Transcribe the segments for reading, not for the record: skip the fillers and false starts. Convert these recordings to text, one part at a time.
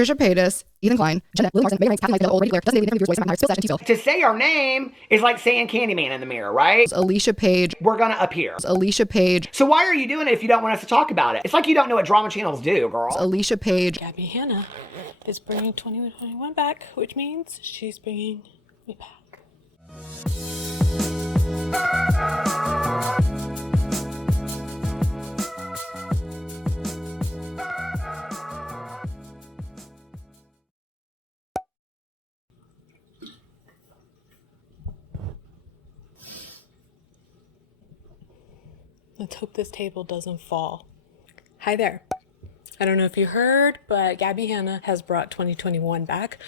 Trisha Paytas, Ethan Klein, Jeanette, Lily Larson, Megan Ranks, Kathy Knight, Old Lady Blair, Dustin David, Interview, Voice, Vampire, Spill Session, T-Spill. To say our name is like saying Candyman in the mirror, right? Alicia Page. We're gonna appear. Alicia Page. So why are you doing it if you don't want us to talk about it? It's like you don't know what drama channels do, girl. Alicia Page. Gabbie Hanna is bringing 2021 back, which means she's bringing me back. Let's hope this table doesn't fall. Hi there. I don't know if you heard, but Gabbie Hanna has brought 2021 back,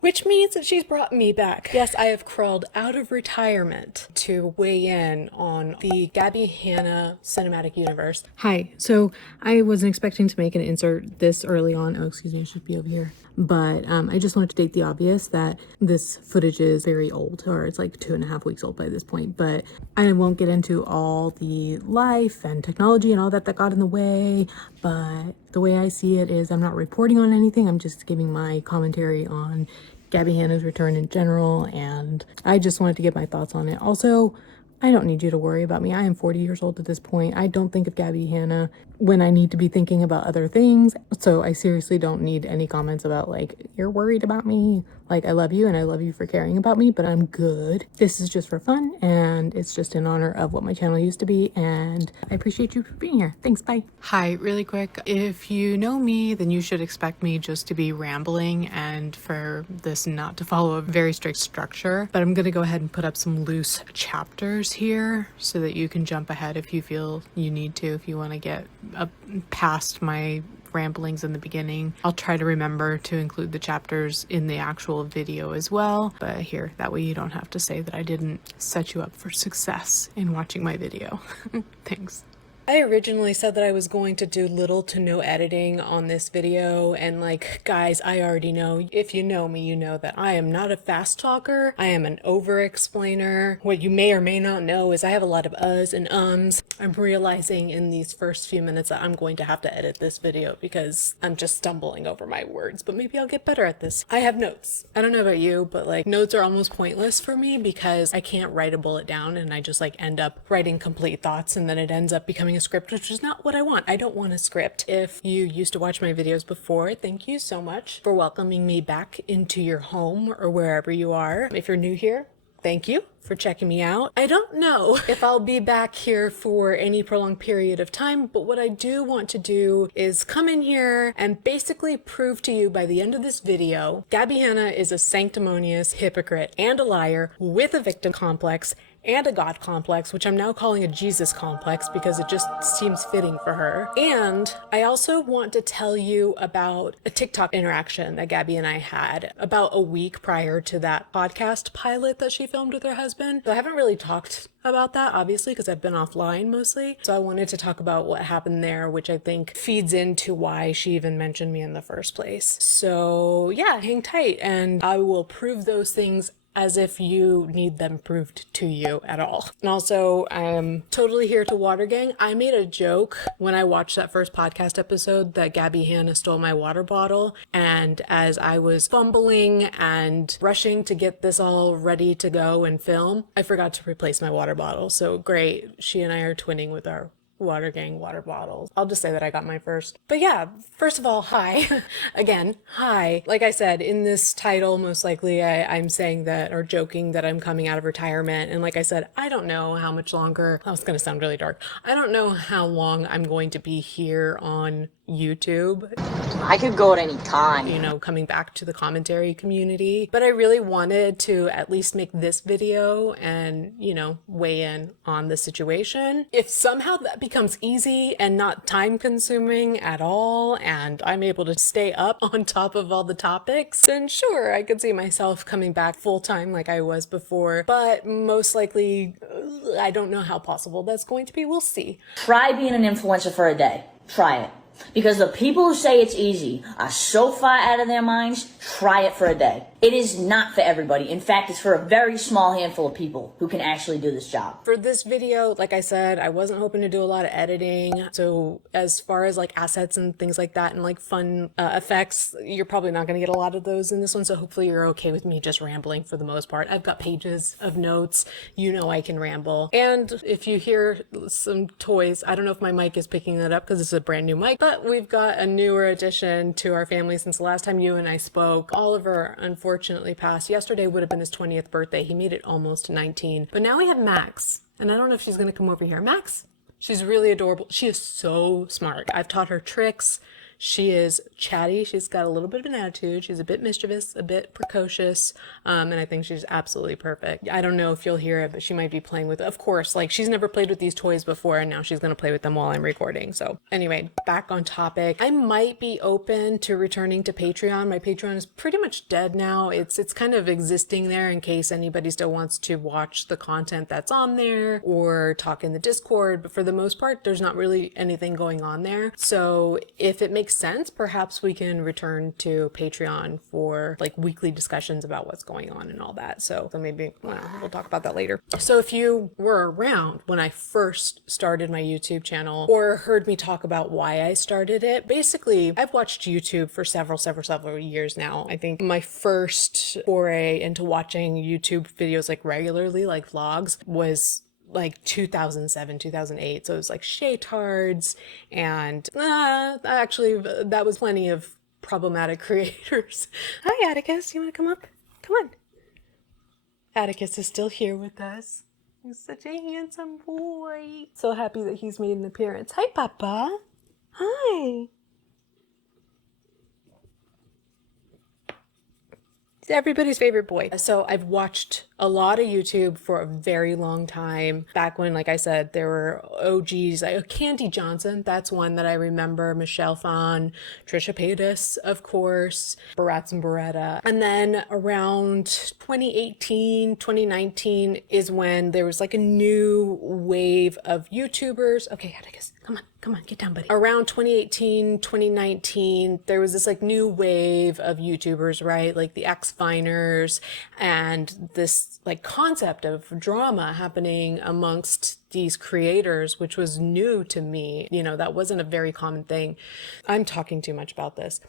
which means that she's brought me back. Yes, I have crawled out of retirement to weigh in on the Gabbie Hanna cinematic universe. Hi, so I wasn't expecting to make an insert this early on. Oh, excuse me, I should be over here. But I just wanted to state the obvious that this footage is very old, or it's like 2.5 weeks old by this point. But I won't get into all the life and technology and all that got in the way. But the way I see it is I'm not reporting on anything. I'm just giving my commentary on Gabbie Hanna's return in general. And I just wanted to get my thoughts on it. Also, I don't need you to worry about me. I am 40 years old at this point. I don't think of Gabbie Hanna when I need to be thinking about other things. So I seriously don't need any comments about like, you're worried about me. Like, I love you and I love you for caring about me, but I'm good. This is just for fun and it's just in honor of what my channel used to be. And I appreciate you for being here. Thanks, bye. Hi, really quick. If you know me, then you should expect me just to be rambling and for this not to follow a very strict structure. But I'm gonna go ahead and put up some loose chapters here so that you can jump ahead if you feel you need to, if you want to get up past my ramblings in the beginning. I'll try to remember to include the chapters in the actual video as well, but here, that way you don't have to say that I didn't set you up for success in watching my video. Thanks. I originally said that I was going to do little to no editing on this video, and like, guys, I already know, if you know me, you know that I am not a fast talker. I am an over-explainer. What you may or may not know is I have a lot of uhs and ums. I'm realizing in these first few minutes that I'm going to have to edit this video because I'm just stumbling over my words, but maybe I'll get better at this. I have notes. I don't know about you, but like, notes are almost pointless for me because I can't write a bullet down and I just like end up writing complete thoughts and then it ends up becoming a script, which is not what I want. I don't want a script. If you used to watch my videos before, thank you so much for welcoming me back into your home or wherever you are. If you're new here, thank you for checking me out. I don't know if I'll be back here for any prolonged period of time, but what I do want to do is come in here and basically prove to you by the end of this video, Gabbie Hanna is a sanctimonious hypocrite and a liar with a victim complex and a God complex, which I'm now calling a Jesus complex because it just seems fitting for her. And I also want to tell you about a TikTok interaction that Gabbie and I had about a week prior to that podcast pilot that she filmed with her husband. So I haven't really talked about that, obviously, because I've been offline mostly. So I wanted to talk about what happened there, which I think feeds into why she even mentioned me in the first place. So yeah, hang tight and I will prove those things as if you need them proved to you at all. And also, I am totally here to water gang. I made a joke when I watched that first podcast episode that Gabbie Hanna stole my water bottle. And as I was fumbling and rushing to get this all ready to go and film, I forgot to replace my water bottle. So great, she and I are twinning with our water gang water bottles. I'll just say that I got mine first. But yeah, first of all, hi. Again, hi. Like I said, in this title, most likely I'm saying that or joking that I'm coming out of retirement. And like I said, I don't know how much longer, that was gonna sound really dark. I don't know how long I'm going to be here on YouTube. I could go at any time. You know, coming back to the commentary community. But I really wanted to at least make this video and, you know, weigh in on the situation. If somehow that becomes easy and not time consuming at all, and I'm able to stay up on top of all the topics, then sure, I could see myself coming back full time like I was before. But most likely, I don't know how possible that's going to be. We'll see. Try being an influencer for a day. Try it. Because the people who say it's easy are so far out of their minds, try it for a day. It is not for everybody. In fact, it's for a very small handful of people who can actually do this job. For this video, like I said, I wasn't hoping to do a lot of editing. So as far as like assets and things like that and like fun effects, you're probably not going to get a lot of those in this one. So hopefully you're okay with me just rambling for the most part. I've got pages of notes. You know I can ramble. And if you hear some toys, I don't know if my mic is picking that up because this is a brand new mic, but we've got a newer addition to our family since the last time you and I spoke. Oliver, unfortunately, passed. Yesterday would have been his 20th birthday. He made it almost 19. But now we have Max. And I don't know if she's going to come over here. Max, she's really adorable. She is so smart. I've taught her tricks. She is chatty. She's got a little bit of an attitude. She's a bit mischievous, a bit precocious, and I think she's absolutely perfect. I don't know if you'll hear it, but she might be playing with it. Of course, like she's never played with these toys before, and now she's going to play with them while I'm recording. So anyway, back on topic. I might be open to returning to Patreon. My Patreon is pretty much dead now. It's kind of existing there in case anybody still wants to watch the content that's on there or talk in the Discord, but for the most part, there's not really anything going on there. So if it makes sense, perhaps we can return to Patreon for like weekly discussions about what's going on and all that. So maybe we'll talk about that later. So if you were around when I first started my YouTube channel or heard me talk about why I started it, basically I've watched YouTube for several years now. I think my first foray into watching YouTube videos like regularly, like vlogs, was like 2007, 2008. So it was like Shaytards and actually that was plenty of problematic creators. Hi, Atticus. You want to come up? Come on. Atticus is still here with us. He's such a handsome boy. So happy that he's made an appearance. Hi, Papa. Hi. Everybody's favorite boy. So I've watched a lot of YouTube for a very long time. Back when, like I said, there were OGs. Candy Johnson, that's one that I remember. Michelle Phan, Trisha Paytas, of course, Barats and Beretta. And then around 2018, 2019 is when there was like a new wave of YouTubers. Okay, Atticus, come on, get down, buddy. Around 2018, 2019, there was this like new wave of YouTubers, right? Like the X-Finers and this like concept of drama happening amongst these creators, which was new to me. You know, that wasn't a very common thing. I'm talking too much about this.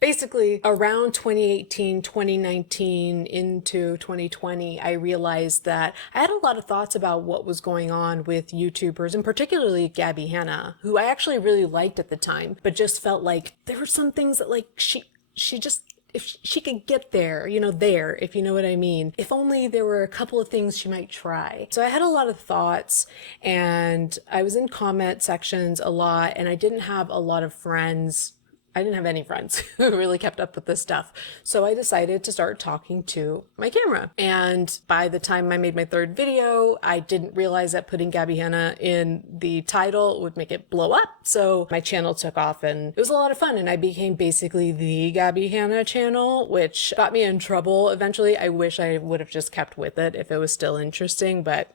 Basically, around 2018, 2019 into 2020, I realized that I had a lot of thoughts about what was going on with YouTubers, and particularly GABBIE HANNA, who I actually really liked at the time, but just felt like there were some things that like she just, if she could get there, you know, there, if you know what I mean. If only there were a couple of things she might try. So I had a lot of thoughts, and I was in comment sections a lot, and I didn't have a lot of friends. I didn't have any friends who really kept up with this stuff. So I decided to start talking to my camera. And by the time I made my third video, I didn't realize that putting GABBIE HANNA in the title would make it blow up. So my channel took off and it was a lot of fun. And I became basically the GABBIE HANNA channel, which got me in trouble eventually. I wish I would have just kept with it if it was still interesting, but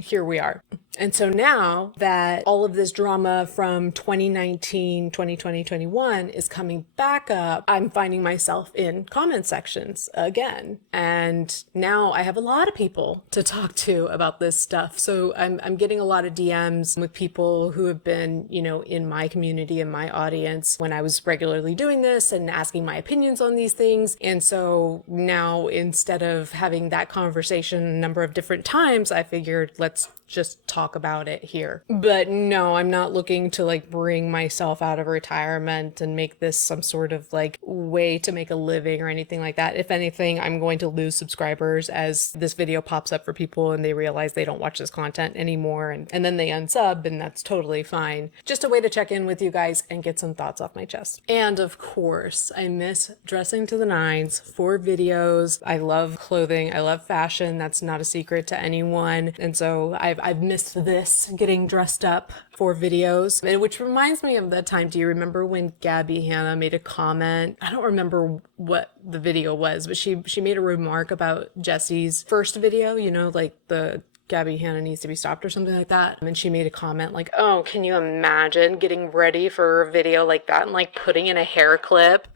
here we are. And so now that all of this drama from 2019, 2020, 21 is coming back up, I'm finding myself in comment sections again. And now I have a lot of people to talk to about this stuff. So I'm getting a lot of DMs with people who have been, you know, in my community and my audience when I was regularly doing this and asking my opinions on these things. And so now instead of having that conversation a number of different times, I figured let's just talk about it here. But no, I'm not looking to like bring myself out of retirement and make this some sort of like way to make a living or anything like that. If anything, I'm going to lose subscribers as this video pops up for people and they realize they don't watch this content anymore, and then they unsub, and that's totally fine. Just a way to check in with you guys and get some thoughts off my chest. And of course, I miss dressing to the nines for videos. I love clothing. I love fashion. That's not a secret to anyone. And so I've missed this, getting dressed up for videos, and which reminds me of that time. Do you remember when GABBIE HANNA made a comment? I don't remember what the video was, but she made a remark about Jesse's first video, you know, like the GABBIE HANNA needs to be stopped or something like that. And she made a comment like, oh, can you imagine getting ready for a video like that and like putting in a hair clip?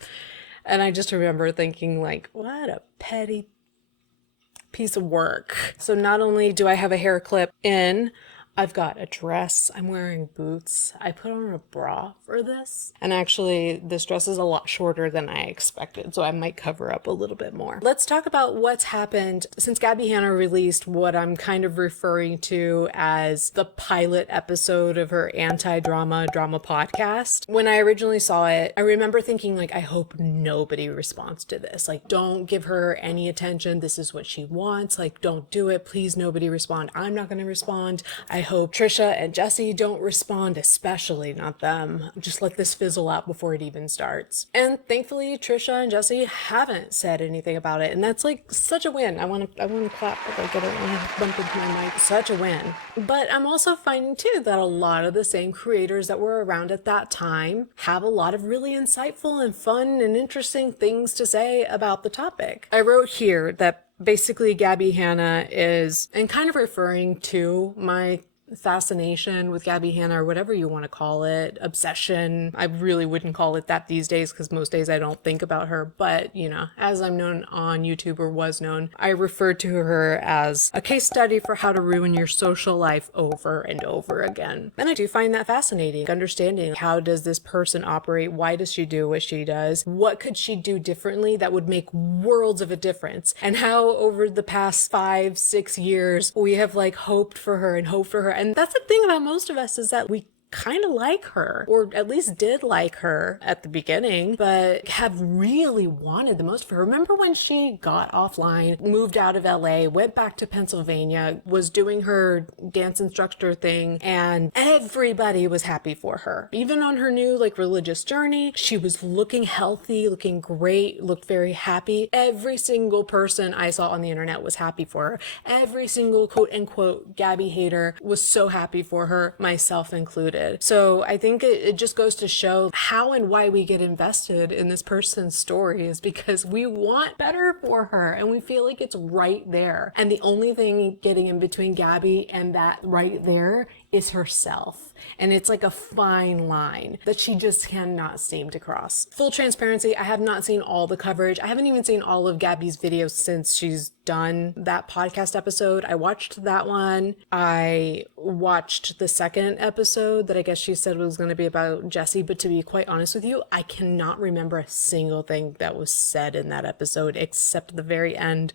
And I just remember thinking like, what a petty piece of work. So not only do I have a hair clip in, I've got a dress, I'm wearing boots, I put on a bra for this. And actually, this dress is a lot shorter than I expected, so I might cover up a little bit more. Let's talk about what's happened since Gabbie Hanna released what I'm kind of referring to as the pilot episode of her anti-drama drama podcast. When I originally saw it, I remember thinking like, I hope nobody responds to this. Like, don't give her any attention. This is what she wants. Like, don't do it. Please, nobody respond. I'm not going to respond. I hope Trisha and Jesse don't respond, especially not them. Just let this fizzle out before it even starts. And thankfully, Trisha and Jesse haven't said anything about it, and that's like such a win. I want to clap, but like I don't want to bump into my mic. Such a win. But I'm also finding too that a lot of the same creators that were around at that time have a lot of really insightful and fun and interesting things to say about the topic. I wrote here that basically Gabbie Hanna is, and kind of referring to my fascination with Gabbie Hanna, or whatever you want to call it, obsession. I really wouldn't call it that these days because most days I don't think about her, but you know, as I'm known on YouTube, or was known, I refer to her as a case study for how to ruin your social life over and over again. And I do find that fascinating, understanding how does this person operate, why does she do what she does, what could she do differently that would make worlds of a difference, and how over the past 5-6 years we have like hoped for her and hoped for her. And that's the thing about most of us, is that we kind of like her, or at least did like her at the beginning, but have really wanted the most for her. Remember when she got offline, moved out of LA, went back to Pennsylvania, was doing her dance instructor thing, and everybody was happy for her. Even on her new like religious journey, she was looking healthy, looking great, looked very happy. Every single person I saw on the internet was happy for her. Every single quote unquote Gabbie hater was so happy for her, myself included. So I think it just goes to show how and why we get invested in this person's story, is because we want better for her and we feel like it's right there. And the only thing getting in between Gabbie and that right there is herself. And it's like a fine line that she just cannot seem to cross. Full transparency, I have not seen all the coverage. I haven't even seen all of Gabbie's videos since she's done that podcast episode. I watched that one. I watched the second episode that I guess she said was going to be about Jesse, but to be quite honest with you, I cannot remember a single thing that was said in that episode except the very end,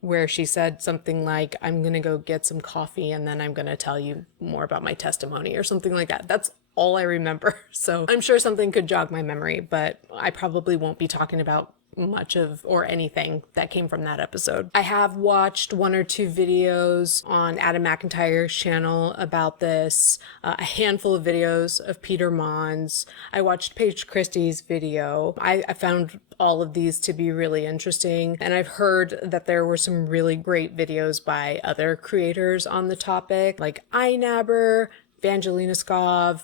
where she said something like, I'm going to go get some coffee and then I'm going to tell you more about my testimony, or something like that. That's all I remember. So I'm sure something could jog my memory, but I probably won't be talking about much of or anything that came from that episode. I have watched 1 or 2 videos on Adam McIntyre's channel about this, a handful of videos of Peter Mons. I watched Paige Christie's video. I found all of these to be really interesting, and I've heard that there were some really great videos by other creators on the topic, like iNabber, Vangelina Skov,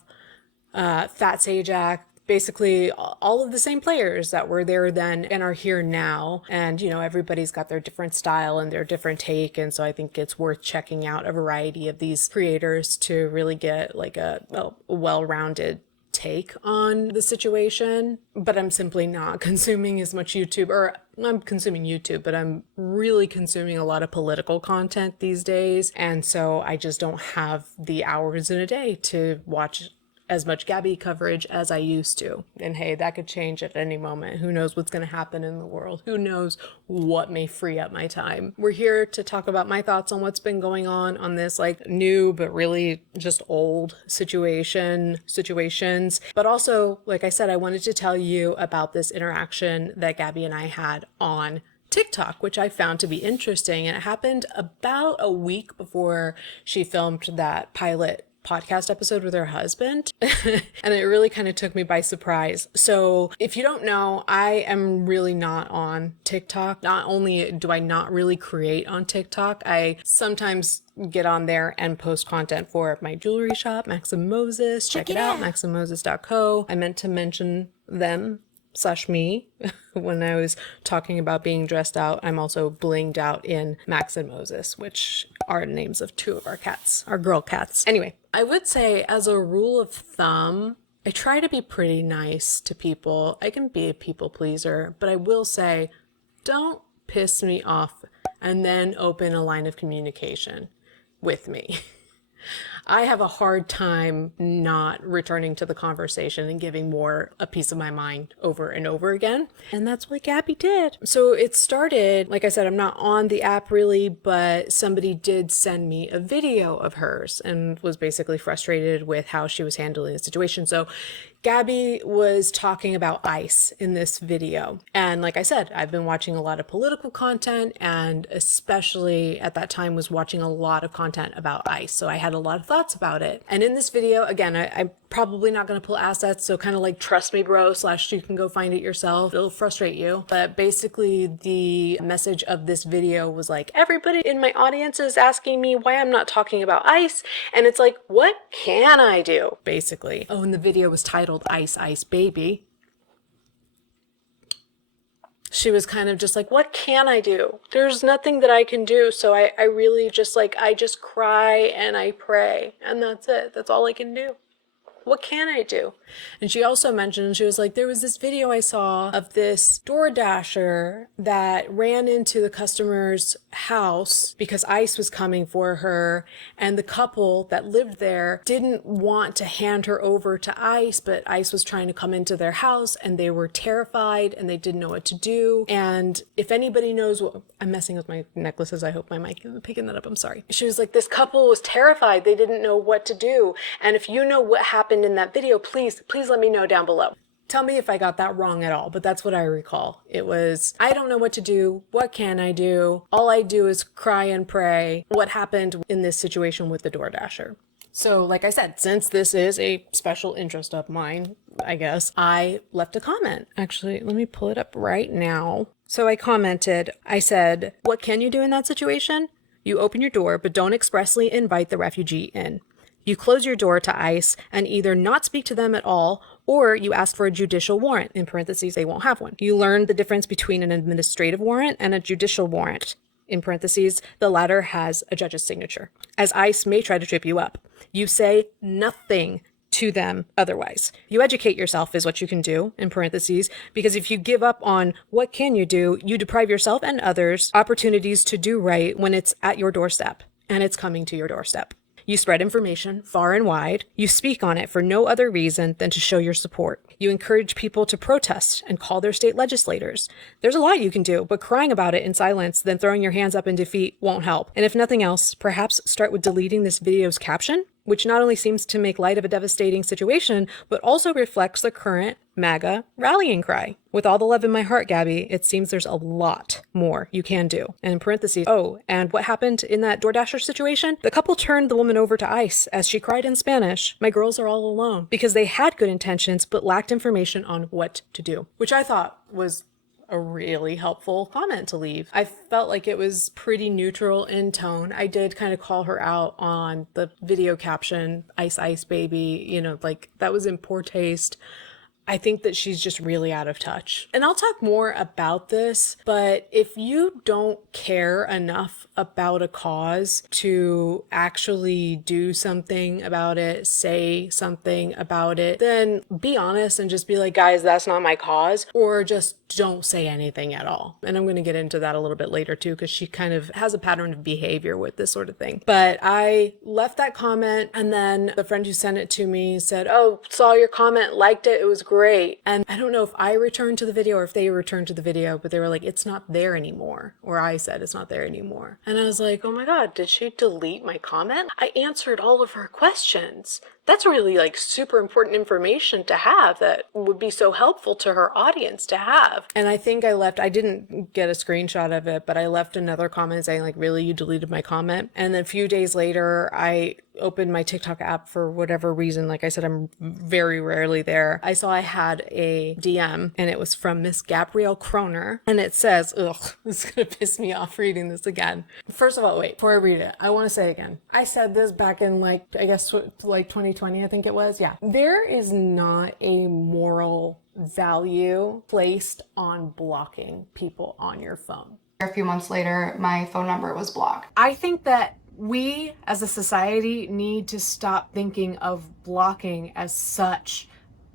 Fat Sajak, basically all of the same players that were there then and are here now. And, you know, everybody's got their different style and their different take. And so I think it's worth checking out a variety of these creators to really get like a well-rounded take on the situation. But I'm simply not consuming as much YouTube, or I'm consuming YouTube, but I'm really consuming a lot of political content these days. And so I just don't have the hours in a day to watch as much Gabbie coverage as I used to. And hey, that could change at any moment. Who knows what's going to happen in the world? Who knows what may free up my time? We're here to talk about my thoughts on what's been going on this like new but really just old situations. But also, like I said, I wanted to tell you about this interaction that Gabbie and I had on TikTok, which I found to be interesting. And it happened about a week before she filmed that pilot podcast episode with her husband. And it really kind of took me by surprise. So if you don't know, I am really not on TikTok. Not only do I not really create on TikTok, I sometimes get on there and post content for my jewelry shop, Maxim Moses. Check it out, maximmoses.co. I meant to mention them / me when I was talking about being dressed out. I'm also blinged out in Max and Moses, which are names of 2 of our cats, our girl cats. Anyway, I would say as a rule of thumb, I try to be pretty nice to people. I can be a people pleaser, but I will say, don't piss me off and then open a line of communication with me. I have a hard time not returning to the conversation and giving more a piece of my mind over and over again. And that's what Gabbie did. So it started, like I said, I'm not on the app really, but somebody did send me a video of hers and was basically frustrated with how she was handling the situation. So Gabbie was talking about ICE in this video. And like I said, I've been watching a lot of political content, and especially at that time was watching a lot of content about ICE. So I had a lot of thoughts about it. And in this video, again, I'm probably not going to pull assets. So kind of like, trust me, bro, / you can go find it yourself. It'll frustrate you. But basically the message of this video was like, everybody in my audience is asking me why I'm not talking about ICE. And it's like, what can I do? Basically. Oh, and the video was titled Ice Ice Baby. She was kind of just like, what can I do? There's nothing that I can do. So I really just like, I just cry and I pray, and that's it. That's all I can do. What can I do? And she also mentioned, she was like, there was this video I saw of this DoorDasher that ran into the customer's house because ICE was coming for her. And the couple that lived there didn't want to hand her over to ICE, but ICE was trying to come into their house and they were terrified and they didn't know what to do. And if anybody knows what, I'm messing with my necklaces. I hope my mic isn't picking that up. I'm sorry. She was like, this couple was terrified. They didn't know what to do. And if you know what happened in that video, please let me know down below. Tell me if I got that wrong at all, but that's what I recall. It was, I don't know what to do. What can I do? All I do is cry and pray. What happened in this situation with the DoorDasher? So like I said, since this is a special interest of mine, I guess, I left a comment. Actually, let me pull it up right now. So I commented, I said, what can you do in that situation? You open your door, but don't expressly invite the refugee in. You close your door to ICE and either not speak to them at all, or you ask for a judicial warrant. In parentheses, they won't have one. You learn the difference between an administrative warrant and a judicial warrant. In parentheses, the latter has a judge's signature, as ICE may try to trip you up. You say nothing to them otherwise. You educate yourself is what you can do, in parentheses, because if you give up on what can you do, you deprive yourself and others opportunities to do right when it's at your doorstep, and it's coming to your doorstep. You spread information far and wide. You speak on it for no other reason than to show your support. You encourage people to protest and call their state legislators. There's a lot you can do, but crying about it in silence, then throwing your hands up in defeat won't help. And if nothing else, perhaps start with deleting this video's caption, which not only seems to make light of a devastating situation, but also reflects the current MAGA rallying cry. With all the love in my heart, Gabbie, it seems there's a lot more you can do. And in parentheses, oh, and what happened in that DoorDasher situation? The couple turned the woman over to ICE as she cried in Spanish, "My girls are all alone," because they had good intentions but lacked information on what to do, which I thought was a really helpful comment to leave. I felt like it was pretty neutral in tone. I did kind of call her out on the video caption, "Ice Ice Baby," you know, like that was in poor taste. I think that she's just really out of touch. And I'll talk more about this, but if you don't care enough about a cause to actually do something about it, say something about it, then be honest and just be like, guys, that's not my cause, or just don't say anything at all. And I'm going to get into that a little bit later too, because she kind of has a pattern of behavior with this sort of thing. But I left that comment, and then the friend who sent it to me said, oh, saw your comment, liked it, it was great. And I don't know if I returned to the video or if they returned to the video, but they were like, it's not there anymore. Or I said, it's not there anymore. And I was like, oh my God, did she delete my comment? I answered all of her questions. That's really like super important information to have that would be so helpful to her audience to have. And I think I didn't get a screenshot of it, but I left another comment saying like, really, you deleted my comment? And then a few days later, I opened my TikTok app for whatever reason. Like I said, I'm very rarely there. I saw I had a DM and it was from Miss Gabrielle Kroner. And it says, ugh, this is going to piss me off reading this again. First of all, wait, before I read it, I want to say again, I said this back in like 2020, I think it was. Yeah. There is not a moral value placed on blocking people on your phone. A few months later, my phone number was blocked. I think that we as a society need to stop thinking of blocking as such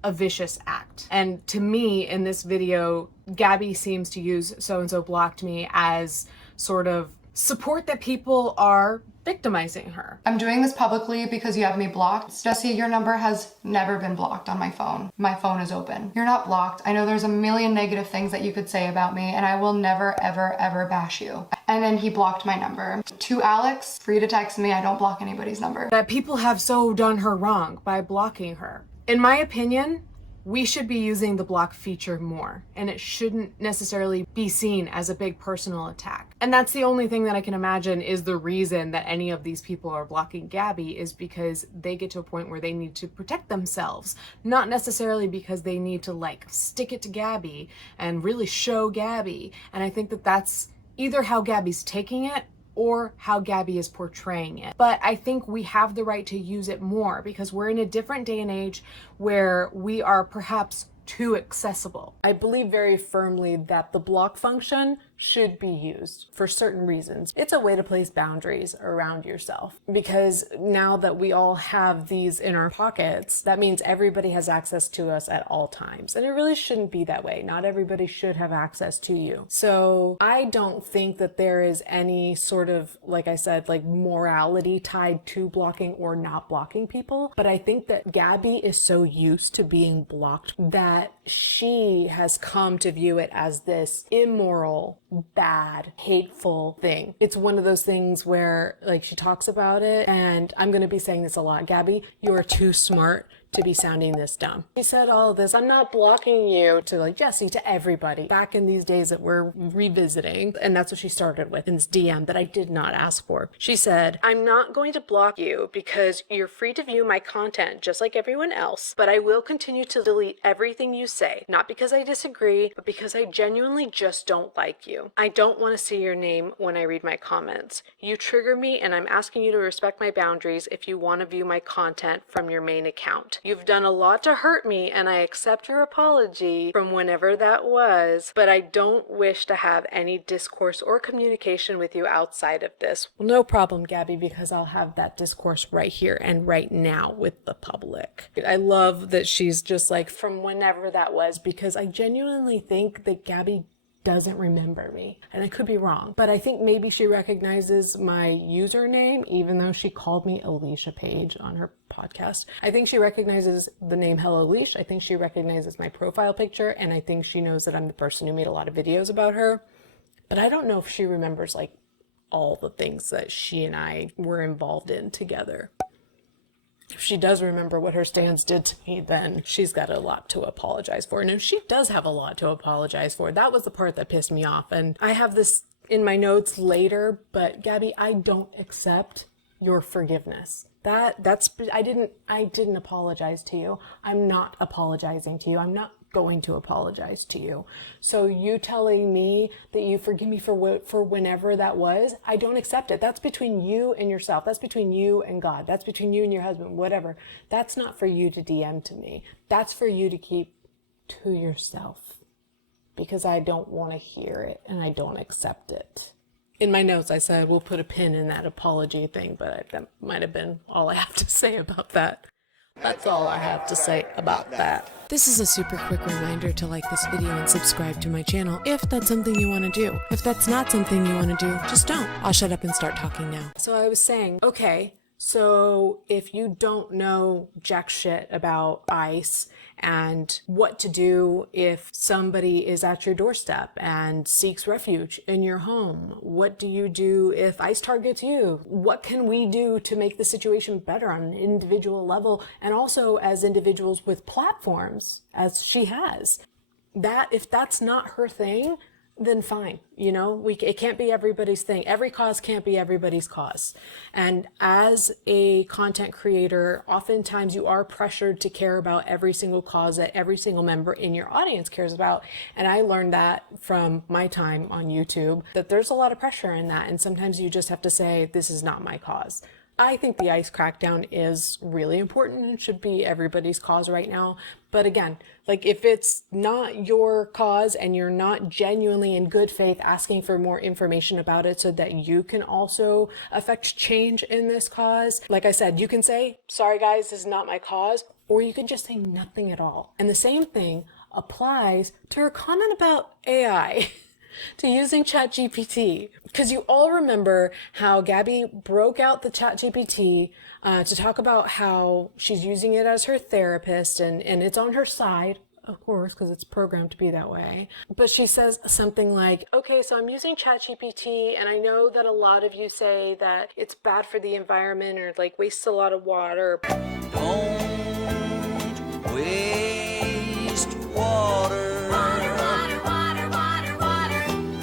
a vicious act. And to me, in this video, Gabbie seems to use so-and-so blocked me as sort of support that people are victimizing her. I'm doing this publicly because you have me blocked. Jesse, your number has never been blocked on my phone. My phone is open. You're not blocked. I know there's a million negative things that you could say about me, and I will never, ever, ever bash you. And then he blocked my number. To Alex, free to text me. I don't block anybody's number. That people have so done her wrong by blocking her. In my opinion, we should be using the block feature more, and it shouldn't necessarily be seen as a big personal attack. And that's the only thing that I can imagine is the reason that any of these people are blocking Gabbie, is because they get to a point where they need to protect themselves, not necessarily because they need to like stick it to Gabbie and really show Gabbie. And I think that that's either how Gabbie's taking it or how Gabbie is portraying it. But I think we have the right to use it more because we're in a different day and age where we are perhaps too accessible. I believe very firmly that the block function should be used for certain reasons. It's a way to place boundaries around yourself, because now that we all have these in our pockets, that means everybody has access to us at all times. And it really shouldn't be that way. Not everybody should have access to you. So I don't think that there is any sort of, like I said, like morality tied to blocking or not blocking people. But I think that Gabbie is so used to being blocked that she has come to view it as this immoral, bad, hateful thing. It's one of those things where like she talks about it, and I'm going to be saying this a lot. Gabbie, you are too smart to be sounding this dumb. She said all of this, I'm not blocking you, to like Jesse, to everybody. Back in these days that we're revisiting, and that's what she started with in this DM that I did not ask for. She said, I'm not going to block you because you're free to view my content just like everyone else, but I will continue to delete everything you say, not because I disagree, but because I genuinely just don't like you. I don't want to see your name when I read my comments. You trigger me, and I'm asking you to respect my boundaries if you want to view my content from your main account. You've done a lot to hurt me, and I accept your apology from whenever that was, but I don't wish to have any discourse or communication with you outside of this. Well, no problem, Gabbie, because I'll have that discourse right here and right now with the public. I love that she's just like, from whenever that was, because I genuinely think that Gabbie doesn't remember me, and I could be wrong, but I think maybe she recognizes my username, even though she called me Alicia Page on her podcast. I think she recognizes the name HELLOLEESH. I think she recognizes my profile picture, and I think she knows that I'm the person who made a lot of videos about her, but I don't know if she remembers like all the things that she and I were involved in together. If she does remember what her stans did to me, then she's got a lot to apologize for. And if she does have a lot to apologize for, that was the part that pissed me off. And I have this in my notes later, but Gabbie, I don't accept your forgiveness. I didn't apologize to you. I'm not apologizing to you. I'm not going to apologize to you. So you telling me that you forgive me for whenever that was, I don't accept it. That's between you and yourself. That's between you and God. That's between you and your husband, whatever. That's not for you to DM to me. That's for you to keep to yourself, because I don't want to hear it and I don't accept it. In my notes, I said we'll put a pin in that apology thing, but that might have been all I have to say about that. That's all I have to say about that. This is a super quick reminder to like this video and subscribe to my channel if that's something you want to do. If that's not something you want to do, just don't. I'll shut up and start talking now. So I was saying, okay, so if you don't know jack shit about ICE and what to do if somebody is at your doorstep and seeks refuge in your home, what do you do if ICE targets you? What can we do to make the situation better on an individual level, and also as individuals with platforms, as she has? That, if that's not her thing, then fine. You know, it can't be everybody's thing. Every cause can't be everybody's cause. And as a content creator, oftentimes you are pressured to care about every single cause that every single member in your audience cares about. And I learned that from my time on YouTube, that there's a lot of pressure in that. And sometimes you just have to say, this is not my cause. I think the ICE crackdown is really important and should be everybody's cause right now. But again, like if it's not your cause and you're not genuinely in good faith asking for more information about it so that you can also affect change in this cause, like I said, you can say, sorry guys, this is not my cause, or you could just say nothing at all. And the same thing applies to her comment about AI. To using ChatGPT, because you all remember how Gabby broke out the ChatGPT to talk about how she's using it as her therapist, and it's on her side, of course, because it's programmed to be that way. But she says something like, okay, so I'm using ChatGPT, and I know that a lot of you say that it's bad for the environment or like wastes a lot of water. Don't waste water.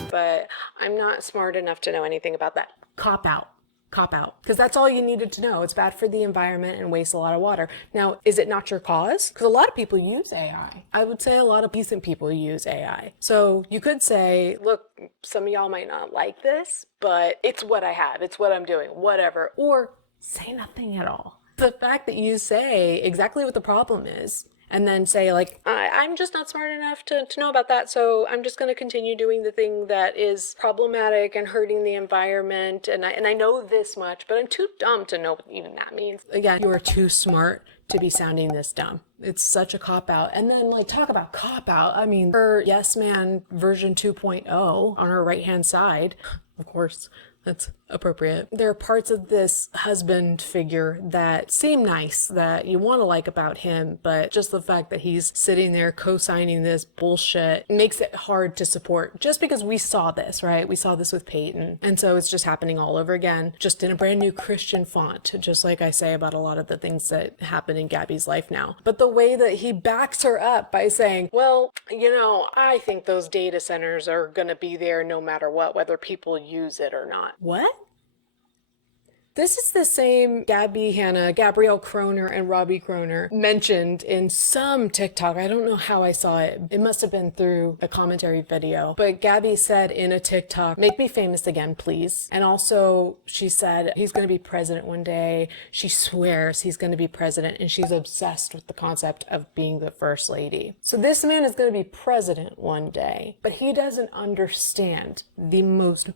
But I'm not smart enough to know anything about that. Cop out. Because that's all you needed to know. It's bad for the environment and wastes a lot of water. Now, is it not your cause? Because a lot of people use AI. I would say a lot of decent people use AI. So you could say, look, some of y'all might not like this, but it's what I have. It's what I'm doing, whatever. Or say nothing at all. The fact that you say exactly what the problem is, and then say like, I'm just not smart enough to know about that, so I'm just going to continue doing the thing that is problematic and hurting the environment, and I know this much, but I'm too dumb to know what even that means. Again, you are too smart to be sounding this dumb. It's such a cop-out. And then like, talk about cop-out. I mean, her Yes Man version 2.0 on her right-hand side, of course, that's appropriate. There are parts of this husband figure that seem nice, that you want to like about him, but just the fact that he's sitting there co-signing this bullshit makes it hard to support, just because we saw this, right? We saw this with Peyton. And so it's just happening all over again, just in a brand new Christian font, just like I say about a lot of the things that happen in Gabby's life now. But the way that he backs her up by saying, well, you know, I think those data centers are going to be there no matter what, whether people use it or not. What? This is the same Gabbie Hanna, Gabrielle Kroner, and Robbie Kroner mentioned in some TikTok. I don't know how I saw it. It must have been through a commentary video. But Gabby said in a TikTok, make me famous again, please. And also she said he's going to be president one day. She swears he's going to be president, and she's obsessed with the concept of being the first lady. So this man is going to be president one day, but he doesn't understand the most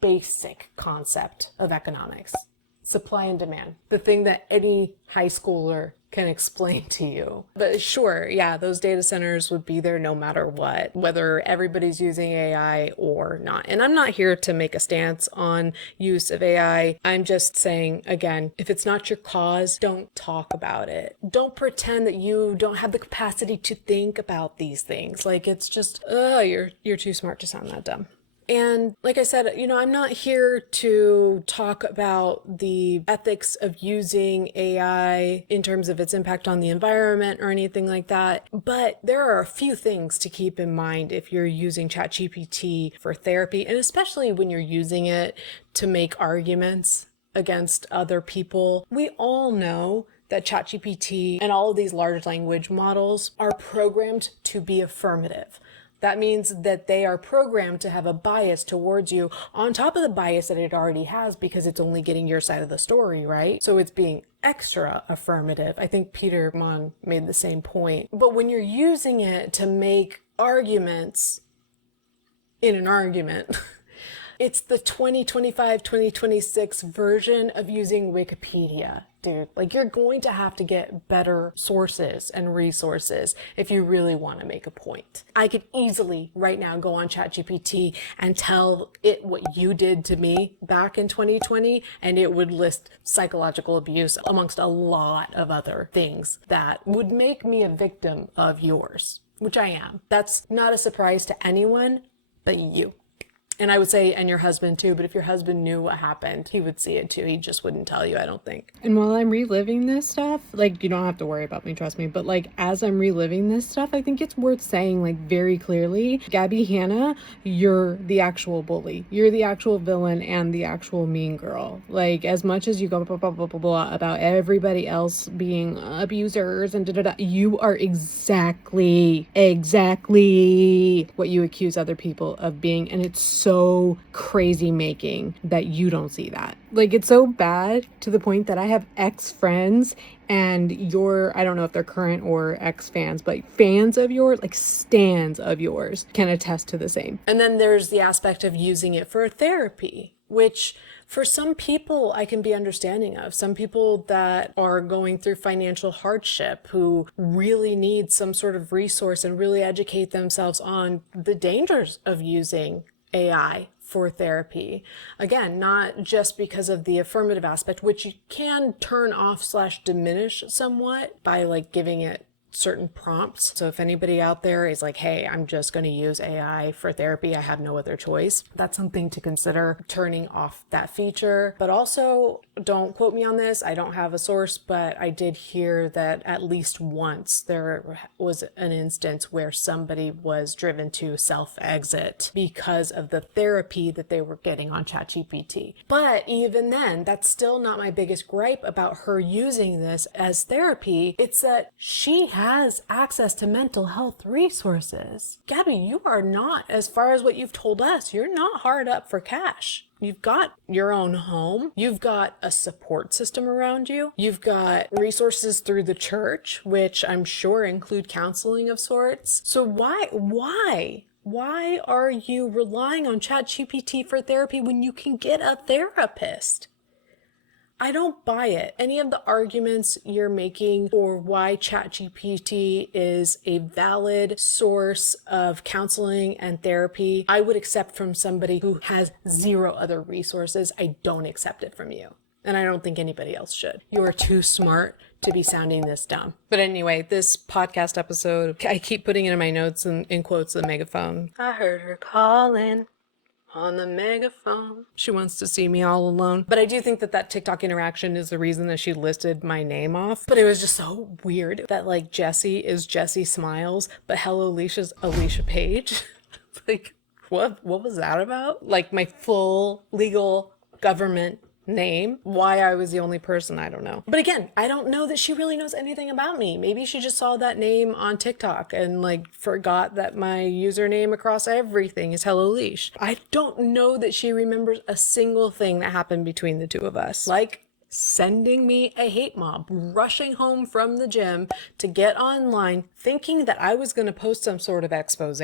basic concept of economics. Supply and demand, the thing that any high schooler can explain to you. But sure, yeah, those data centers would be there no matter what, whether everybody's using AI or not. And I'm not here to make a stance on use of AI. I'm just saying, again, if it's not your cause, don't talk about it. Don't pretend that you don't have the capacity to think about these things. Like, it's just, you're too smart to sound that dumb. And like I said, you know, I'm not here to talk about the ethics of using AI in terms of its impact on the environment or anything like that. But there are a few things to keep in mind if you're using ChatGPT for therapy, and especially when you're using it to make arguments against other people. We all know that ChatGPT and all of these large language models are programmed to be affirmative. That means that they are programmed to have a bias towards you on top of the bias that it already has, because it's only getting your side of the story, right? So it's being extra affirmative. I think Peter Mon made the same point. But when you're using it to make arguments in an argument, it's the 2025, 2026 version of using Wikipedia, dude. Like, you're going to have to get better sources and resources if you really want to make a point. I could easily right now go on ChatGPT and tell it what you did to me back in 2020, and it would list psychological abuse amongst a lot of other things that would make me a victim of yours, which I am. That's not a surprise to anyone but you. And I would say, and your husband too, but if your husband knew what happened, he would see it too. He just wouldn't tell you, I don't think. And while I'm reliving this stuff, like, you don't have to worry about me, trust me, but like, as I'm reliving this stuff, I think it's worth saying, like, very clearly, Gabbie Hanna, you're the actual bully. You're the actual villain and the actual mean girl. Like, as much as you go blah, blah, blah, blah, blah, about everybody else being abusers and da-da-da, you are exactly what you accuse other people of being. And it's so crazy making that you don't see that. Like, it's so bad to the point that I have ex-friends and I don't know if they're current or ex-fans, but fans of yours, like stans of yours, can attest to the same. And then there's the aspect of using it for therapy. which for some people I can be understanding of. Some people that are going through financial hardship who really need some sort of resource and really educate themselves on the dangers of using AI for therapy. Again, not just because of the affirmative aspect, which you can turn off / diminish somewhat by like giving it certain prompts. So if anybody out there is like, hey, I'm just going to use AI for therapy, I have no other choice, that's something to consider, turning off that feature. But also, don't quote me on this, I don't have a source, but I did hear that at least once there was an instance where somebody was driven to self-exit because of the therapy that they were getting on ChatGPT. But even then, that's still not my biggest gripe about her using this as therapy. It's that she has access to mental health resources. Gabbie, you are not, as far as what you've told us, you're not hard up for cash. You've got your own home. You've got a support system around you. You've got resources through the church, which I'm sure include counseling of sorts. So why are you relying on ChatGPT for therapy when you can get a therapist? I don't buy it. Any of the arguments you're making for why ChatGPT is a valid source of counseling and therapy, I would accept from somebody who has zero other resources. I don't accept it from you. And I don't think anybody else should. You are too smart to be sounding this dumb. But anyway, this podcast episode, I keep putting it in my notes and in quotes, the megaphone. I heard her calling on the megaphone. She wants to see me all alone. But I do think that TikTok interaction is the reason that she listed my name off. But it was just so weird that like Jessie is Jessie Smiles, but HELLOLEESH is Alicia Page. Like, what was that about? Like my full legal government name. Why I was the only person, I don't know. But again, I don't know that she really knows anything about me. Maybe she just saw that name on TikTok and like forgot that my username across everything is HELLOLEESH. I don't know that she remembers a single thing that happened between the two of us. Like sending me a hate mob, rushing home from the gym to get online, thinking that I was going to post some sort of expose,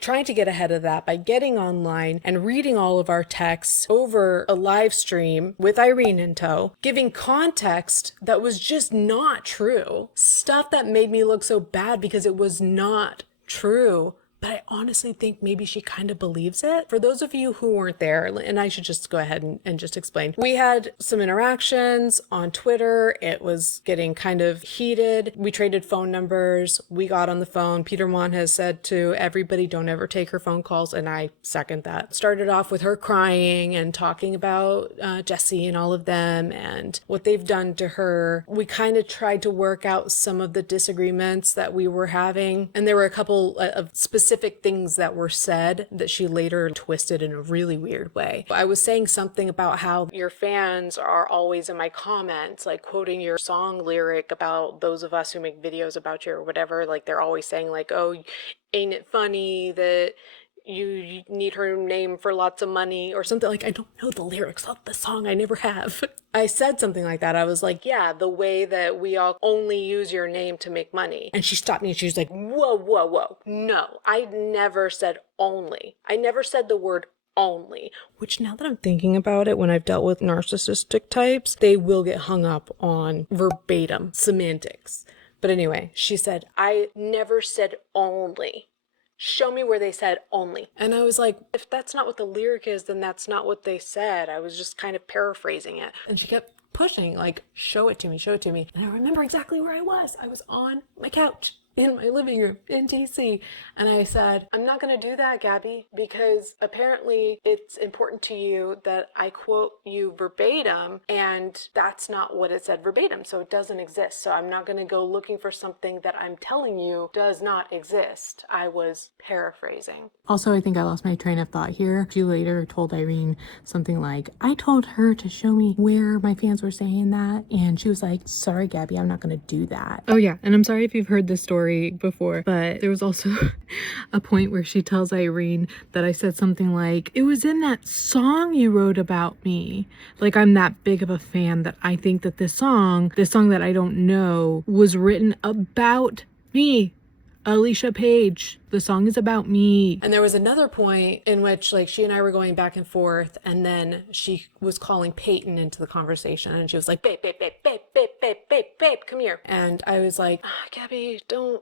trying to get ahead of that by getting online and reading all of our texts over a live stream with Irene in tow, giving context that was just not true. Stuff that made me look so bad because it was not true. But I honestly think maybe she kind of believes it. For those of you who weren't there, and I should just go ahead and just explain. We had some interactions on Twitter. It was getting kind of heated. We traded phone numbers. We got on the phone. Peter Wan has said to everybody, don't ever take her phone calls. And I second that. Started off with her crying and talking about Jessie and all of them and what they've done to her. We kind of tried to work out some of the disagreements that we were having. And there were a couple of specific things that were said that she later twisted in a really weird way. I was saying something about how your fans are always in my comments, like quoting your song lyric about those of us who make videos about you or whatever. Like they're always saying like, oh, ain't it funny that you need her name for lots of money or something. Like, I don't know the lyrics of the song. I never have. I said something like that. I was like, yeah, the way that we all only use your name to make money. And she stopped me and she was like, whoa. No, I never said only. I never said the word only. Which now that I'm thinking about it, when I've dealt with narcissistic types, they will get hung up on verbatim semantics. But anyway, she said, I never said only. Show me where they said only. And I was like, if that's not what the lyric is, then that's not what they said. I was just kind of paraphrasing it. And she kept pushing, like, show it to me. And I remember exactly where I was. I was on my couch in my living room in DC. And I said, I'm not going to do that, Gabbie, because apparently it's important to you that I quote you verbatim, and that's not what it said verbatim. So it doesn't exist. So I'm not going to go looking for something that I'm telling you does not exist. I was paraphrasing. Also, I think I lost my train of thought here. She later told Irene something like, I told her to show me where my fans were saying that. And she was like, sorry, Gabbie, I'm not going to do that. Oh yeah. And I'm sorry if you've heard this story before, but there was also a point where she tells Irene that I said something like, it was in that song you wrote about me. Like I'm that big of a fan that I think that this song that I don't know was written about me, Alicia Page, The song is about me. And there was another point in which like she and I were going back and forth, and then she was calling Peyton into the conversation, and she was like, babe, babe, babe, babe, babe, babe, babe, babe, come here. And I was like, Gabby,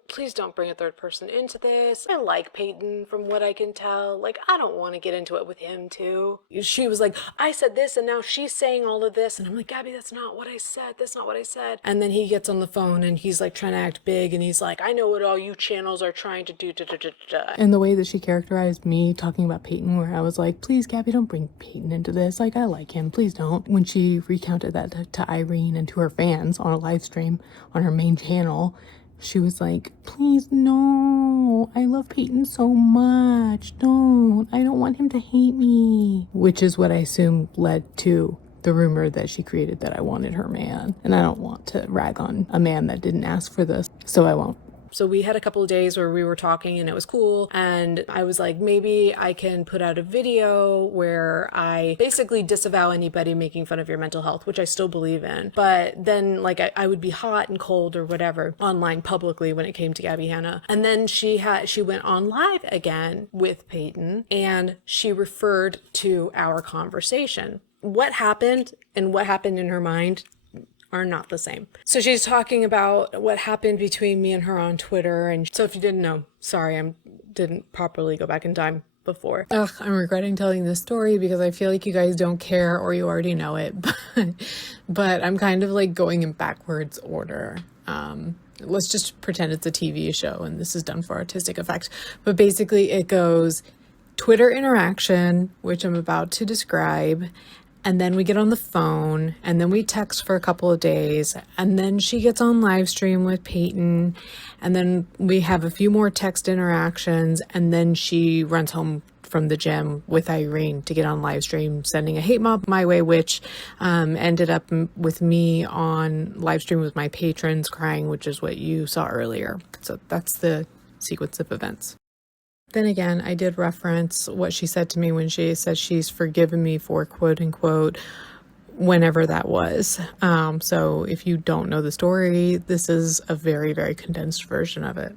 please don't bring a third person into this. I like Peyton from what I can tell. Like, I don't want to get into it with him too. She was like, I said this and now she's saying all of this. And I'm like, Gabby, that's not what I said. That's not what I said. And then he gets on the phone and he's like trying to act big, and he's like, I know what all you channels are trying to do. And the way that she characterized me talking about Peyton, where I was like, please, Gabby, don't bring Peyton into this. Like, I like him. Please don't. When she recounted that to Irene and to her fans on a live stream on her main channel, she was like, please, no. I love Peyton so much. Don't. I don't want him to hate me. Which is what I assume led to the rumor that she created that I wanted her man. And I don't want to rag on a man that didn't ask for this, so I won't. So we had a couple of days where we were talking and it was cool. And I was like, maybe I can put out a video where I basically disavow anybody making fun of your mental health, which I still believe in. But then like I would be hot and cold or whatever online publicly when it came to GABBIE HANNA. And then she went on live again with Peyton, and she referred to our conversation. What happened and what happened in her mind are not the same. So she's talking about what happened between me and her on Twitter. And so if you didn't know, sorry, I didn't properly go back in time before. Ugh, I'm regretting telling this story because I feel like you guys don't care or you already know it. But I'm kind of like going in backwards order. Let's just pretend it's a TV show and this is done for artistic effect. But basically it goes Twitter interaction, which I'm about to describe, and then we get on the phone, and then we text for a couple of days, and then she gets on live stream with Peyton, and then we have a few more text interactions, and then she runs home from the gym with Irene to get on live stream, sending a hate mob my way, which ended up with me on live stream with my patrons crying, which is what you saw earlier. So that's the sequence of events. Then again, I did reference what she said to me when she said she's forgiven me for quote unquote whenever that was. So if you don't know the story, this is a very, very condensed version of it.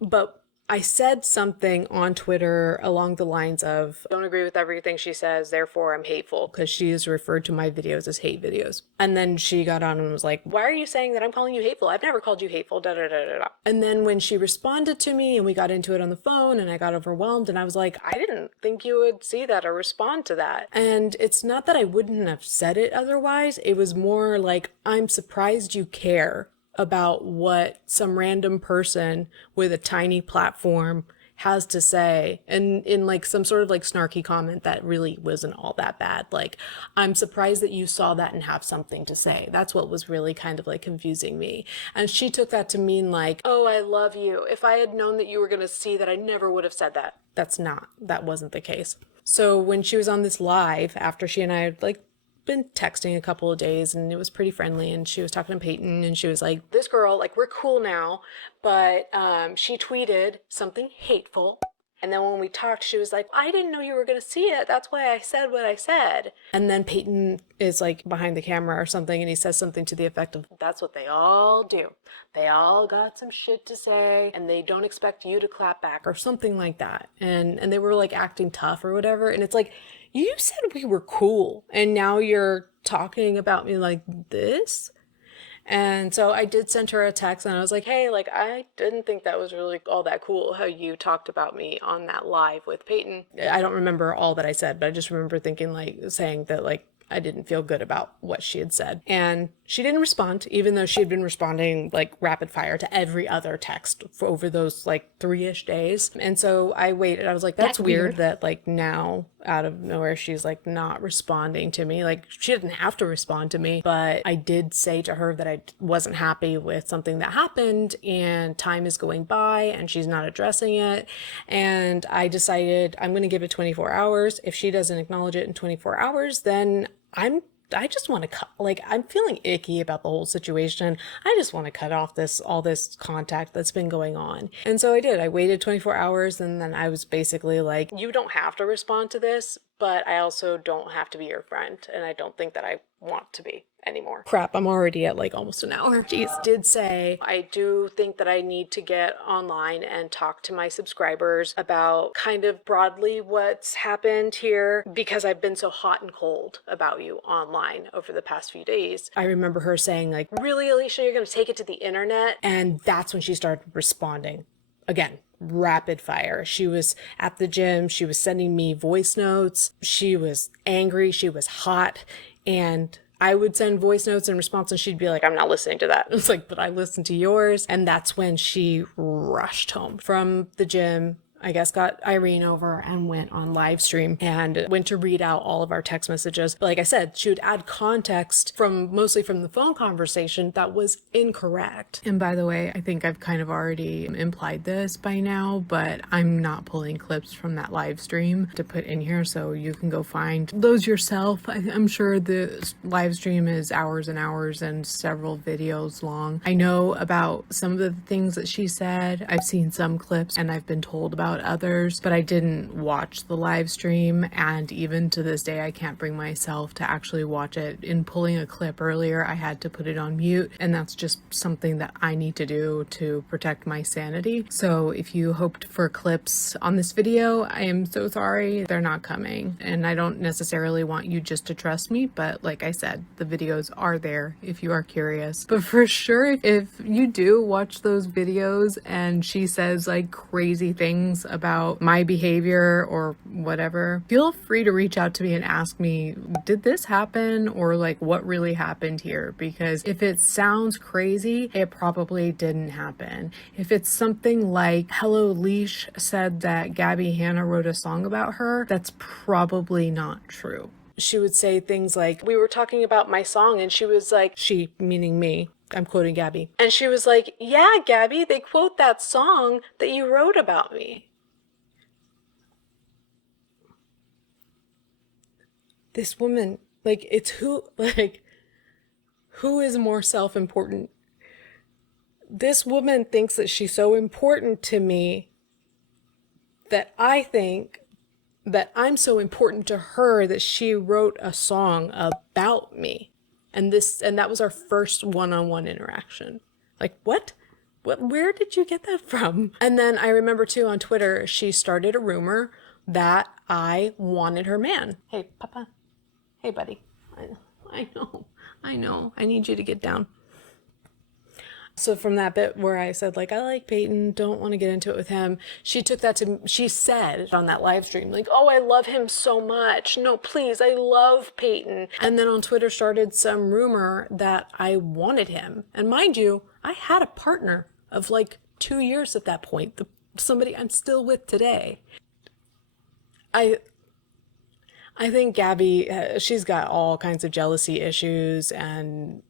But I said something on Twitter along the lines of, don't agree with everything she says, therefore I'm hateful, because she has referred to my videos as hate videos. And then she got on and was like, why are you saying that I'm calling you hateful? I've never called you hateful, da da da da da. And then when she responded to me and we got into it on the phone and I got overwhelmed and I was like, I didn't think you would see that or respond to that. And it's not that I wouldn't have said it otherwise, it was more like, I'm surprised you care about what some random person with a tiny platform has to say, and in like some sort of like snarky comment that really wasn't all that bad. Like, I'm surprised that you saw that and have something to say. That's what was really kind of like confusing me. And she took that to mean like, oh, I love you. If I had known that you were going to see that, I never would have said that. That wasn't the case. So when she was on this live, after she and I had like been texting a couple of days and it was pretty friendly, and she was talking to Peyton and she was like, this girl, like, we're cool now, but she tweeted something hateful. And then when we talked, she was like, I didn't know you were going to see it. That's why I said what I said. And then Peyton is like behind the camera or something, and he says something to the effect of, that's what they all do. They all got some shit to say and they don't expect you to clap back or something like that. And they were like acting tough or whatever. And it's like, you said we were cool and now you're talking about me like this? And so I did send her a text and I was like, hey, like, I didn't think that was really all that cool how you talked about me on that live with Peyton. I don't remember all that I said, but I just remember thinking, like, saying that, like, I didn't feel good about what she had said. And she didn't respond, even though she had been responding like rapid fire to every other text for over those like 3-ish days. And so I waited. I was like, that's weird that like now out of nowhere she's like not responding to me. Like, she didn't have to respond to me, but I did say to her that I wasn't happy with something that happened and time is going by and she's not addressing it. And I decided I'm going to give it 24 hours. If she doesn't acknowledge it in 24 hours, then I just want to cut, like, I'm feeling icky about the whole situation. I just want to cut off all this contact that's been going on. And so I did. I waited 24 hours and then I was basically like, you don't have to respond to this, but I also don't have to be your friend, and I don't think that I want to be anymore. Crap, I'm already at like almost an hour. Jeez. Did say I do think that I need to get online and talk to my subscribers about kind of broadly what's happened here, because I've been so hot and cold about you online over the past few days. I remember her saying like, really, Alicia, you're gonna take it to the internet? And that's when she started responding. Again, rapid fire. She was at the gym. She was sending me voice notes. She was angry. She was hot. And I would send voice notes in response and she'd be like, I'm not listening to that. It's like, but I listened to yours. And that's when she rushed home from the gym. I guess got Irene over and went on live stream and went to read out all of our text messages. But like I said, she would add context from mostly from the phone conversation that was incorrect. And by the way, I think I've kind of already implied this by now, but I'm not pulling clips from that live stream to put in here, so you can go find those yourself. I'm sure the live stream is hours and hours and several videos long. I know about some of the things that she said. I've seen some clips and I've been told about others, but I didn't watch the live stream, and even to this day I can't bring myself to actually watch it. In pulling a clip earlier, I had to put it on mute, and that's just something that I need to do to protect my sanity. So if you hoped for clips on this video, I am so sorry, they're not coming. And I don't necessarily want you just to trust me, but like I said, the videos are there if you are curious. But for sure, if you do watch those videos and she says like crazy things about my behavior or whatever, feel free to reach out to me and ask me, did this happen, or like what really happened here? Because if it sounds crazy, it probably didn't happen. If it's something like HELLOLEESH said that GABBIE HANNA wrote a song about her, that's probably not true. She would say things like, we were talking about my song, and she was like, she meaning me, I'm quoting Gabby, and she was like, yeah, Gabby, they quote that song that you wrote about me. This woman, like, it's who is more self-important? This woman thinks that she's so important to me that I think that I'm so important to her that she wrote a song about me. And that was our first one-on-one interaction. Like, what? Where did you get that from? And then I remember too on Twitter, she started a rumor that I wanted her man. Hey, Papa. Hey, buddy. I know. I need you to get down. So from that bit where I said, like, I like Peyton, don't want to get into it with him, she took that to, she said on that live stream, like, oh, I love him so much. No, please, I love Peyton. And then on Twitter started some rumor that I wanted him. And mind you, I had a partner of like 2 years at that point, somebody I'm still with today. I think Gabby, she's got all kinds of jealousy issues, and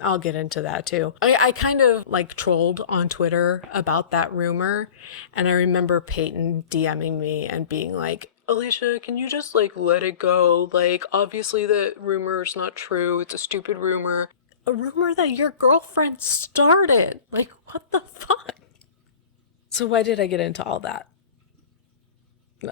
I'll get into that too. I kind of like trolled on Twitter about that rumor, and I remember Peyton DMing me and being like, Alicia, can you just like let it go? Like, obviously the rumor is not true. It's a stupid rumor. A rumor that your girlfriend started. Like, what the fuck? So why did I get into all that?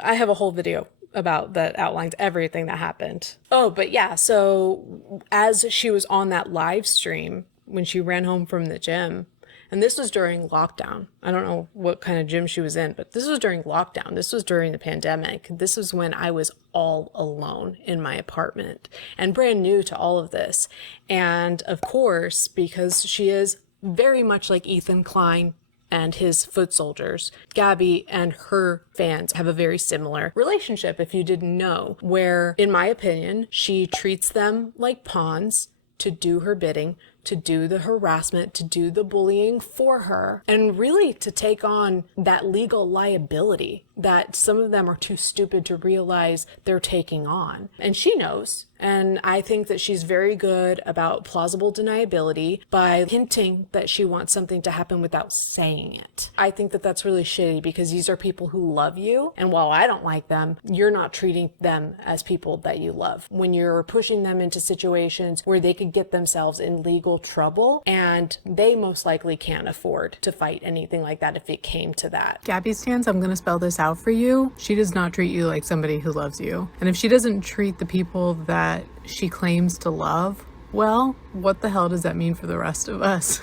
I have a whole video about that outlines everything that happened. Oh, but yeah, so as she was on that live stream when she ran home from the gym, and this was during lockdown. I don't know what kind of gym she was in, but this was during lockdown. This was during the pandemic. This was when I was all alone in my apartment and brand new to all of this. And of course, because she is very much like Ethan Klein and his foot soldiers, Gabby and her fans have a very similar relationship, if you didn't know, where, in my opinion, she treats them like pawns to do her bidding, to do the harassment, to do the bullying for her, and really to take on that legal liability that some of them are too stupid to realize they're taking on. And she knows. And I think that she's very good about plausible deniability by hinting that she wants something to happen without saying it. I think that that's really shitty, because these are people who love you. And while I don't like them, you're not treating them as people that you love. When you're pushing them into situations where they could get themselves in legal legal trouble, and they most likely can't afford to fight anything like that if it came to that. Gabbie stands, I'm gonna spell this out for you. She does not treat you like somebody who loves you. And if she doesn't treat the people that she claims to love well, what the hell does that mean for the rest of us?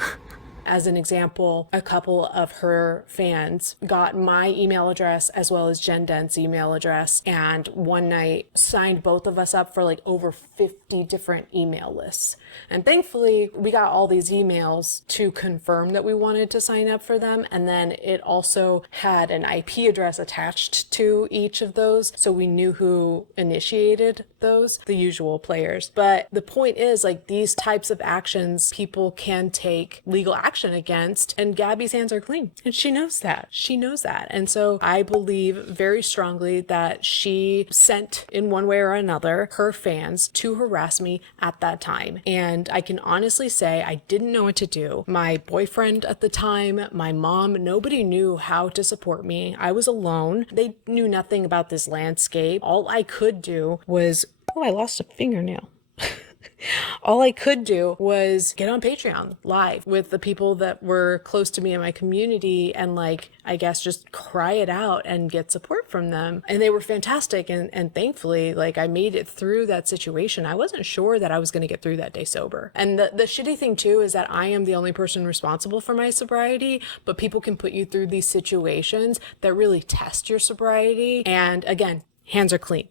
As an example, a couple of her fans got my email address as well as Jen Dent's email address, and one night signed both of us up for like over 50 different email lists. And thankfully, we got all these emails to confirm that we wanted to sign up for them. And then it also had an IP address attached to each of those, so we knew who initiated those, the usual players. But the point is, like, these types of actions people can take legal action against, and Gabbie's hands are clean, and she knows that. She knows that. And so I believe very strongly that she sent, in one way or another, her fans to harass me at that time. And I can honestly say I didn't know what to do. My boyfriend at the time, my mom, nobody knew how to support me. I was alone. They knew nothing about this landscape. All I could do was, oh, I lost a fingernail. All I could do was get on Patreon live with the people that were close to me in my community and, like, I guess just cry it out and get support from them. And they were fantastic. And thankfully, like, I made it through that situation. I wasn't sure that I was going to get through that day sober. And the shitty thing too is that I am the only person responsible for my sobriety, but people can put you through these situations that really test your sobriety. And again, hands are clean.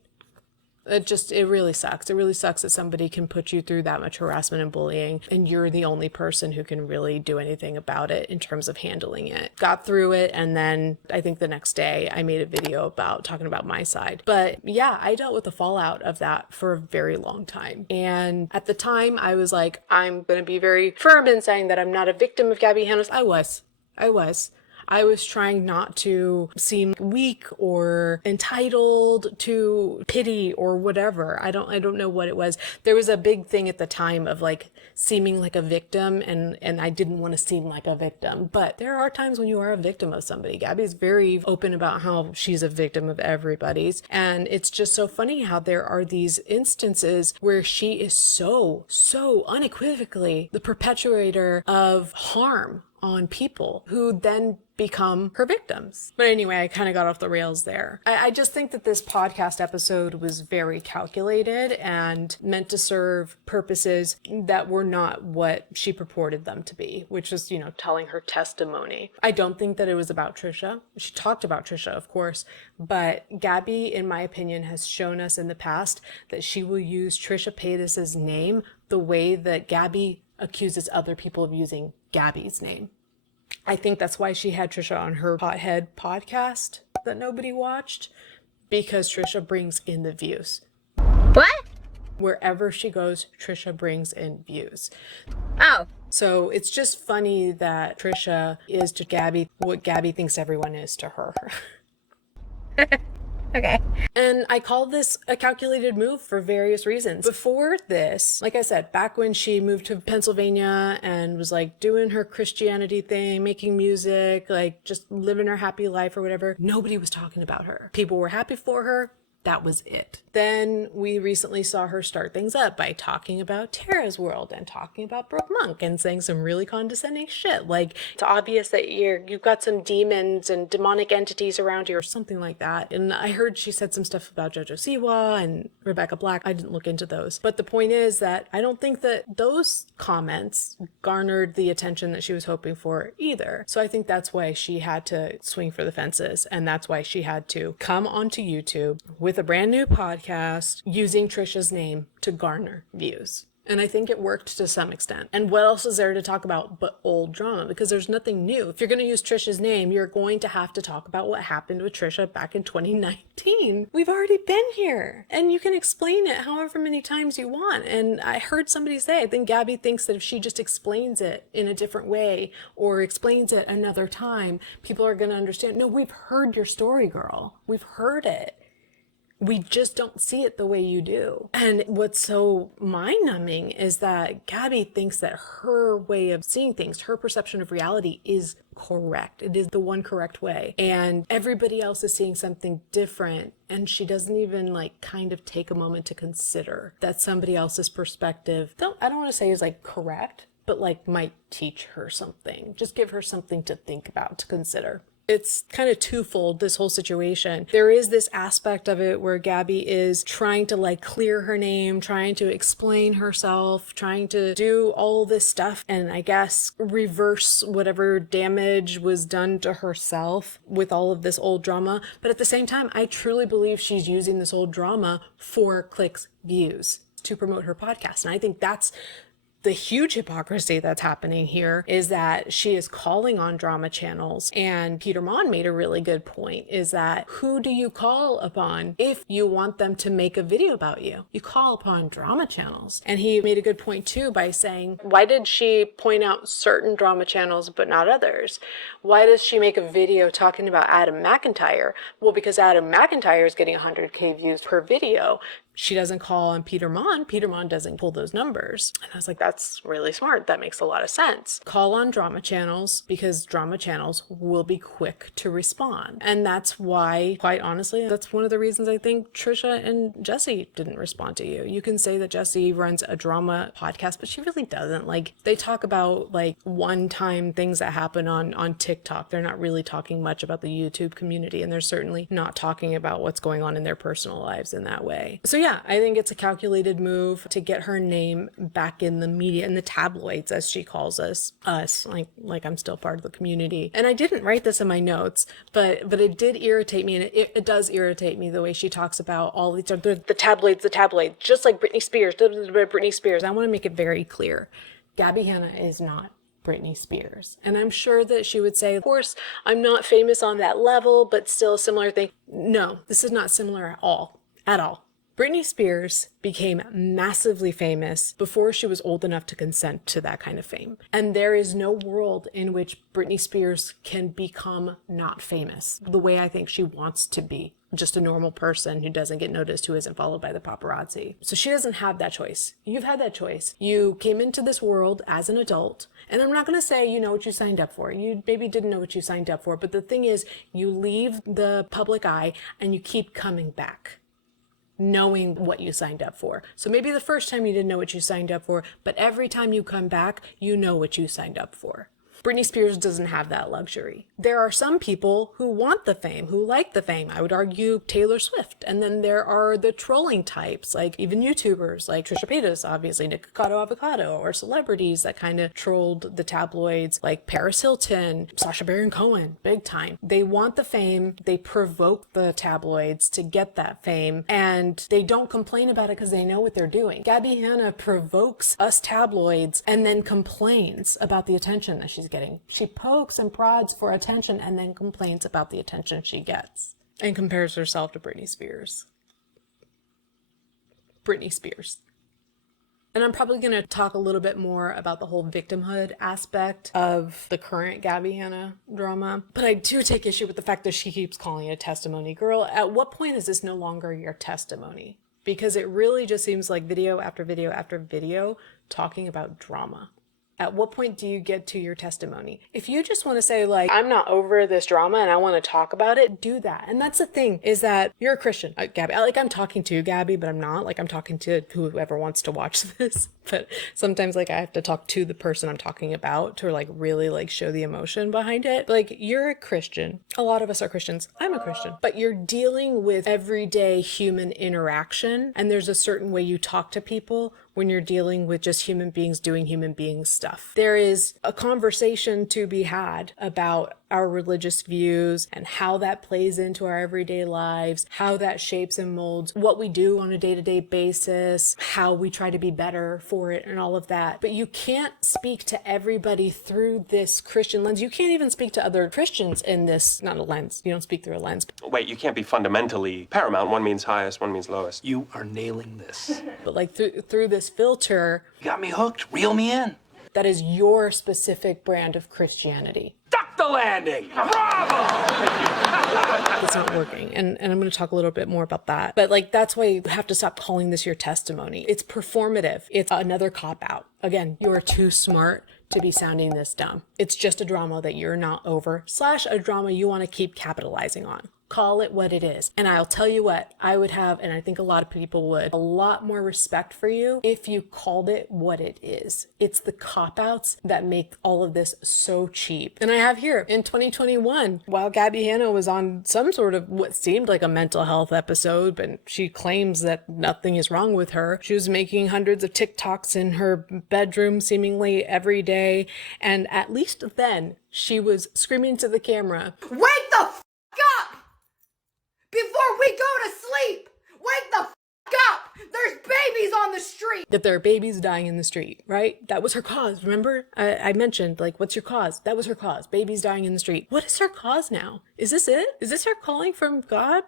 It really sucks. It really sucks that somebody can put you through that much harassment and bullying, and you're the only person who can really do anything about it in terms of handling it. Got through it, and then I think the next day I made a video about talking about my side. But yeah, I dealt with the fallout of that for a very long time. And at the time I was like, I'm going to be very firm in saying that I'm not a victim of Gabbie Hanna's. I was trying not to seem weak or entitled to pity or whatever. I don't know what it was. There was a big thing at the time of, like, seeming like a victim, and I didn't want to seem like a victim. But there are times when you are a victim of somebody. Gabbie's very open about how she's a victim of everybody's. And it's just so funny how there are these instances where she is so unequivocally the perpetuator of harm on people who then become her victims. But anyway, I kind of got off the rails there. I just think that this podcast episode was very calculated and meant to serve purposes that were not what she purported them to be, which was, you know, telling her testimony. I don't think that it was about Trisha. She talked about Trisha, of course, but Gabbie, in my opinion, has shown us in the past that she will use Trisha Paytas's name the way that Gabbie accuses other people of using Gabbie's name. I think that's why she had Trisha on her Pothead podcast that nobody watched, because Trisha brings in the views. What? Wherever she goes, Trisha brings in views. Oh. So it's just funny that Trisha is to Gabbie what Gabbie thinks everyone is to her. Okay. And I call this a calculated move for various reasons. Before this, like I said, back when she moved to Pennsylvania and was, like, doing her Christianity thing, making music, like, just living her happy life or whatever, nobody was talking about her. People were happy for her. That was it. Then we recently saw her start things up by talking about Tara's World and talking about Brooke Monk and saying some really condescending shit. Like, it's obvious that you've got some demons and demonic entities around you or something like that. And I heard she said some stuff about JoJo Siwa and Rebecca Black. I didn't look into those. But the point is that I don't think that those comments garnered the attention that she was hoping for either. So I think that's why she had to swing for the fences. And that's why she had to come onto YouTube with a brand new podcast using Trisha's name to garner views. And I think it worked to some extent. And what else is there to talk about but old drama? Because there's nothing new. If you're going to use Trisha's name, you're going to have to talk about what happened with Trisha back in 2019. We've already been here. And you can explain it however many times you want. And I heard somebody say, I think Gabbie thinks that if she just explains it in a different way or explains it another time, people are going to understand. No, we've heard your story, girl. We've heard it. We just don't see it the way you do. And what's so mind-numbing is that Gabbie thinks that her way of seeing things, her perception of reality is correct. It is the one correct way. And everybody else is seeing something different. And she doesn't even, like, kind of take a moment to consider that somebody else's perspective, I don't want to say is, like, correct, but like might teach her something. Just give her something to think about, to consider. It's kind of twofold, this whole situation. There is this aspect of it where Gabbie is trying to like clear her name, trying to explain herself, trying to do all this stuff, and I guess reverse whatever damage was done to herself with all of this old drama. But at the same time, I truly believe she's using this old drama for clicks, views, to promote her podcast. And I think that's the huge hypocrisy that's happening here, is that she is calling on drama channels. And Peter Mon made a really good point, is that who do you call upon if you want them to make a video about you? You call upon drama channels. And he made a good point too by saying, why did she point out certain drama channels but not others? Why does she make a video talking about Adam McIntyre? Well, because Adam McIntyre is getting 100K views per video. She doesn't call on Peter Mon. Peter Mon doesn't pull those numbers. And I was like, that's really smart. That makes a lot of sense. Call on drama channels because drama channels will be quick to respond. And that's why, quite honestly, that's one of the reasons I think Trisha and Jessie didn't respond to you. You can say that Jessie runs a drama podcast, but she really doesn't. Like, they talk about like one-time things that happen on TikTok. They're not really talking much about the YouTube community, and they're certainly not talking about what's going on in their personal lives in that way. So yeah, I think it's a calculated move to get her name back in the media, in the tabloids, as she calls us, like I'm still part of the community. And I didn't write this in my notes, but it did irritate me, and it does irritate me the way she talks about all these, the tabloids, just like Britney Spears, Britney Spears. I want to make it very clear. Gabbie Hanna is not Britney Spears. And I'm sure that she would say, of course, I'm not famous on that level, but still a similar thing. No, this is not similar at all. At all. Britney Spears became massively famous before she was old enough to consent to that kind of fame. And there is no world in which Britney Spears can become not famous the way I think she wants to be. Just a normal person who doesn't get noticed, who isn't followed by the paparazzi. So she doesn't have that choice. You've had that choice. You came into this world as an adult, and I'm not going to say you know what you signed up for. You maybe didn't know what you signed up for, but the thing is, you leave the public eye and you keep coming back, knowing what you signed up for. So maybe the first time you didn't know what you signed up for, but every time you come back, you know what you signed up for. Britney Spears doesn't have that luxury. There are some people who want the fame, who like the fame. I would argue Taylor Swift. And then there are the trolling types, like even YouTubers, like Trisha Paytas, obviously, Nikocado Avocado, or celebrities that kind of trolled the tabloids, like Paris Hilton, Sacha Baron Cohen, big time. They want the fame. They provoke the tabloids to get that fame, and they don't complain about it because they know what they're doing. Gabbie Hanna provokes us tabloids and then complains about the attention that she's getting. She pokes and prods for attention and then complains about the attention she gets and compares herself to Britney Spears. Britney Spears. And I'm probably going to talk a little bit more about the whole victimhood aspect of the current Gabbie Hanna drama. But I do take issue with the fact that she keeps calling it a testimony. Girl, at what point is this no longer your testimony? Because it really just seems like video after video after video talking about drama. At what point do you get to your testimony? If you just want to say, like, I'm not over this drama and I want to talk about it, do that. And that's the thing, is that you're a Christian. Gabbie, like, I'm talking to Gabbie, but I'm not. Like, I'm talking to whoever wants to watch this. But sometimes, like, I have to talk to the person I'm talking about to, like, really, like, show the emotion behind it. Like, you're a Christian. A lot of us are Christians. I'm a Christian. But you're dealing with everyday human interaction, and there's a certain way you talk to people when you're dealing with just human beings doing human beings stuff. There is a conversation to be had about our religious views and how that plays into our everyday lives, how that shapes and molds what we do on a day-to-day basis, how we try to be better for it and all of that. But you can't speak to everybody through this Christian lens. You can't even speak to other Christians in this, not a lens. You don't speak through a lens. Wait, you can't be fundamentally paramount. One means highest, one means lowest. You are nailing this. But like through this filter, You got me hooked. Reel me in. that is your specific brand of Christianity. Duck the landing! Bravo! It's not working. And I'm going to talk a little bit more about that. But like, that's why you have to stop calling this your testimony. It's performative. It's another cop-out. Again, you are too smart to be sounding this dumb. It's just a drama that you're not over, / a drama you want to keep capitalizing on. Call it what it is. And I'll tell you what, I would have, and I think a lot of people would, a lot more respect for you if you called it what it is. It's the cop-outs that make all of this so cheap. And I have here, in 2021, while Gabbie Hanna was on some sort of what seemed like a mental health episode, but she claims that nothing is wrong with her, she was making hundreds of TikToks in her bedroom seemingly every day. And at least then, she was screaming to the camera, Wake the f*** up! Before we go to sleep! Wake the f*** up! There's babies on the street! that there are babies dying in the street, right? That was her cause. Remember? I mentioned, like, what's your cause? That was her cause. Babies dying in the street. What is her cause now? Is this it? Is this her calling from God?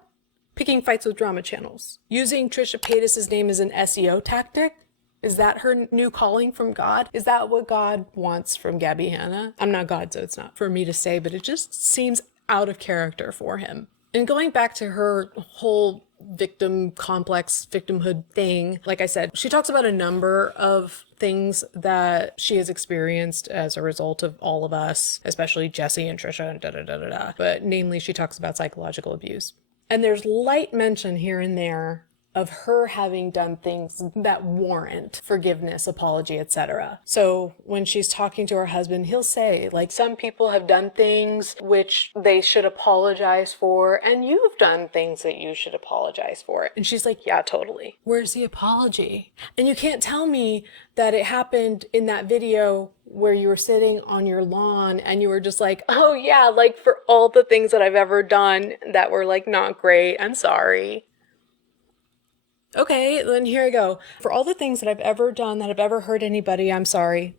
Picking fights with drama channels. Using Trisha Paytas' name as an SEO tactic? Is that her new calling from God? Is that what God wants from Gabbie Hanna? I'm not God, so it's not for me to say, but it just seems out of character for him. And going back to her whole victim complex, victimhood thing, like I said, she talks about a number of things that she has experienced as a result of all of us, especially Jesse and Trisha and da-da-da-da-da. But namely, she talks about psychological abuse. And there's light mention here and there of her having done things that warrant forgiveness, apology, etc. So when she's talking to her husband, he'll say, like, some people have done things which they should apologize for, and you've done things that you should apologize for. And she's like, yeah, totally. Where's the apology? And you can't tell me that it happened in that video where you were sitting on your lawn and you were just like, oh yeah, like for all the things that I've ever done that were like not great, I'm sorry. Okay, then here I go. For all the things that I've ever done that have ever hurt anybody, I'm sorry.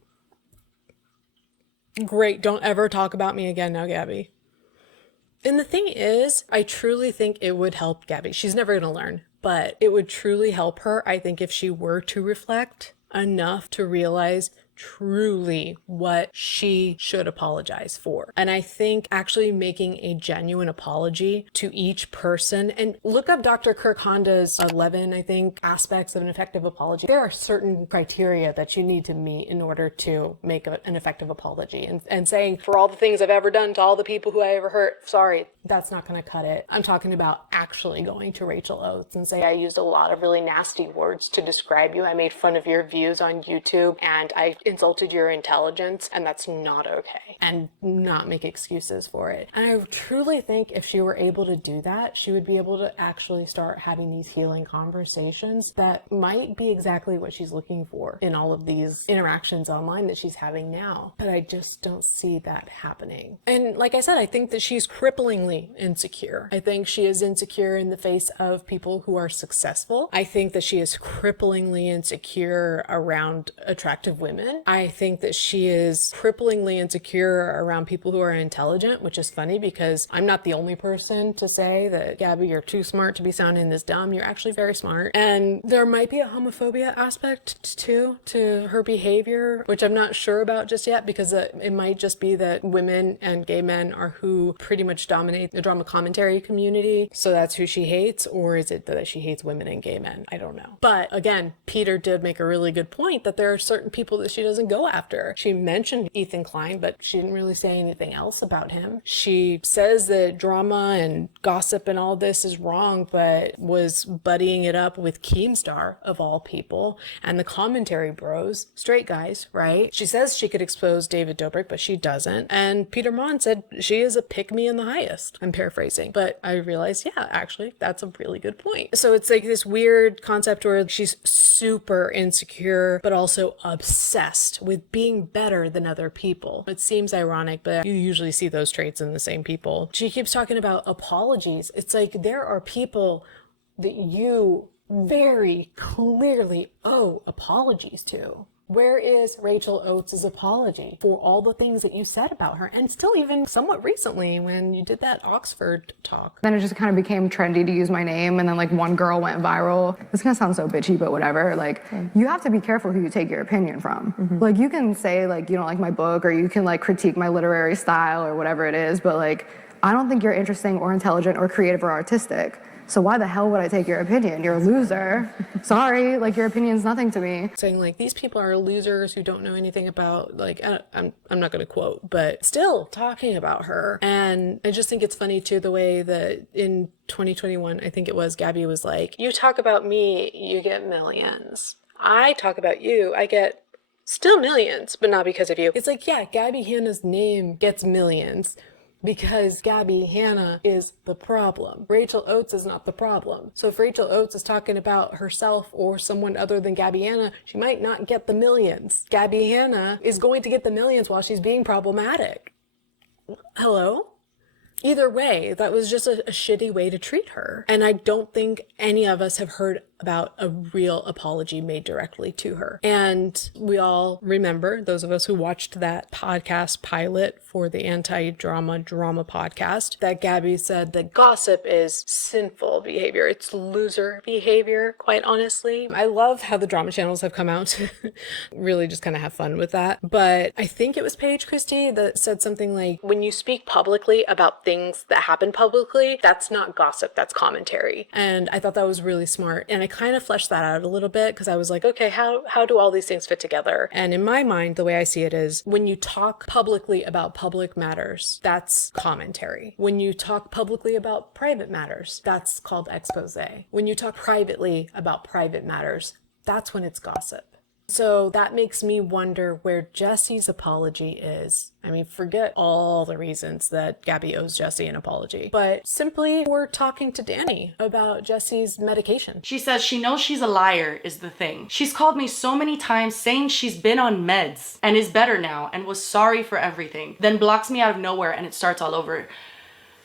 Great, don't ever talk about me again now, Gabbie. And the thing is, I truly think it would help Gabbie. She's never going to learn, but it would truly help her, I think, if she were to reflect enough to realize truly what she should apologize for. And I think actually making a genuine apology to each person, and look up Dr. Kirk Honda's 11, I think, aspects of an effective apology. There are certain criteria that you need to meet in order to make an effective apology. And saying, for all the things I've ever done to all the people who I ever hurt, sorry, that's not going to cut it. I'm talking about actually going to Rachel Oates and say, I used a lot of really nasty words to describe you. I made fun of your views on YouTube and I insulted your intelligence, and that's not okay, and not make excuses for it. And I truly think if she were able to do that, she would be able to actually start having these healing conversations that might be exactly what she's looking for in all of these interactions online that she's having now. But I just don't see that happening. And like I said, I think that she's cripplingly insecure. I think she is insecure in the face of people who are successful. I think that she is cripplingly insecure around attractive women. I think that she is cripplingly insecure around people who are intelligent, which is funny because I'm not the only person to say that, Gabbie, you're too smart to be sounding this dumb. You're actually very smart. And there might be a homophobia aspect too to her behavior, which I'm not sure about just yet, because it might just be that women and gay men are who pretty much dominate the drama commentary community. So that's who she hates, or is it that she hates women and gay men? I don't know. But again, Peter did make a really good point that there are certain people that she doesn't go after. She mentioned Ethan Klein, but she didn't really say anything else about him. She says that drama and gossip and all this is wrong, but was buddying it up with Keemstar, of all people, and the commentary bros, straight guys, right? She says she could expose David Dobrik, but she doesn't. And Peter Mon said she is a pick-me in the highest. I'm paraphrasing, but I realized, yeah, actually, that's a really good point. So it's like this weird concept where she's super insecure, but also obsessed with being better than other people. It seems ironic, but you usually see those traits in the same people. She keeps talking about apologies. It's like there are people that you very clearly owe apologies to. Where is Rachel Oates' apology for all the things that you said about her? And still even somewhat recently when you did that Oxford talk. Then it just kind of became trendy to use my name, and then like one girl went viral. This is gonna sound so bitchy, but whatever. Like, you have to be careful who you take your opinion from. Like, you can say like you don't like my book, or you can like critique my literary style or whatever it is, but like, I don't think you're interesting or intelligent or creative or artistic. So why the hell would I take your opinion? You're a loser. Sorry, like your opinion's nothing to me. Saying like these people are losers who don't know anything about, like, I'm not going to quote, but still talking about her. And I just think it's funny too, the way that in 2021, I think it was, Gabbie was like, you talk about me, you get millions. I talk about you, I get still millions, but not because of you. It's like, yeah, Gabbie Hanna's name gets millions because Gabbie Hanna is the problem. Rachel Oates is not the problem. So if Rachel Oates is talking about herself or someone other than Gabbie Hanna, she might not get the millions. Gabbie Hanna is going to get the millions while she's being problematic. Hello? Either way, that was just a shitty way to treat her. And I don't think any of us have heard about a real apology made directly to her. And we all remember, those of us who watched that podcast pilot for the anti-drama podcast, that Gabbie said that gossip is sinful behavior. It's loser behavior, quite honestly. I love how the drama channels have come out to really just kind of have fun with that. But I think it was Paige Christie that said something like, when you speak publicly about things that happen publicly, that's not gossip, that's commentary. And I thought that was really smart. And I kind of fleshed that out a little bit because I was like, okay, how do all these things fit together? And in my mind, the way I see it is, when you talk publicly about public matters, that's commentary. When you talk publicly about private matters, that's called expose. When you talk privately about private matters, that's when it's gossip. So that makes me wonder where Jesse's apology is. I mean, forget all the reasons that Gabbie owes Jesse an apology, but simply we're talking to Danny about Jesse's medication. She says she knows she's a liar is the thing. She's called me so many times saying she's been on meds and is better now and was sorry for everything, then blocks me out of nowhere and it starts all over.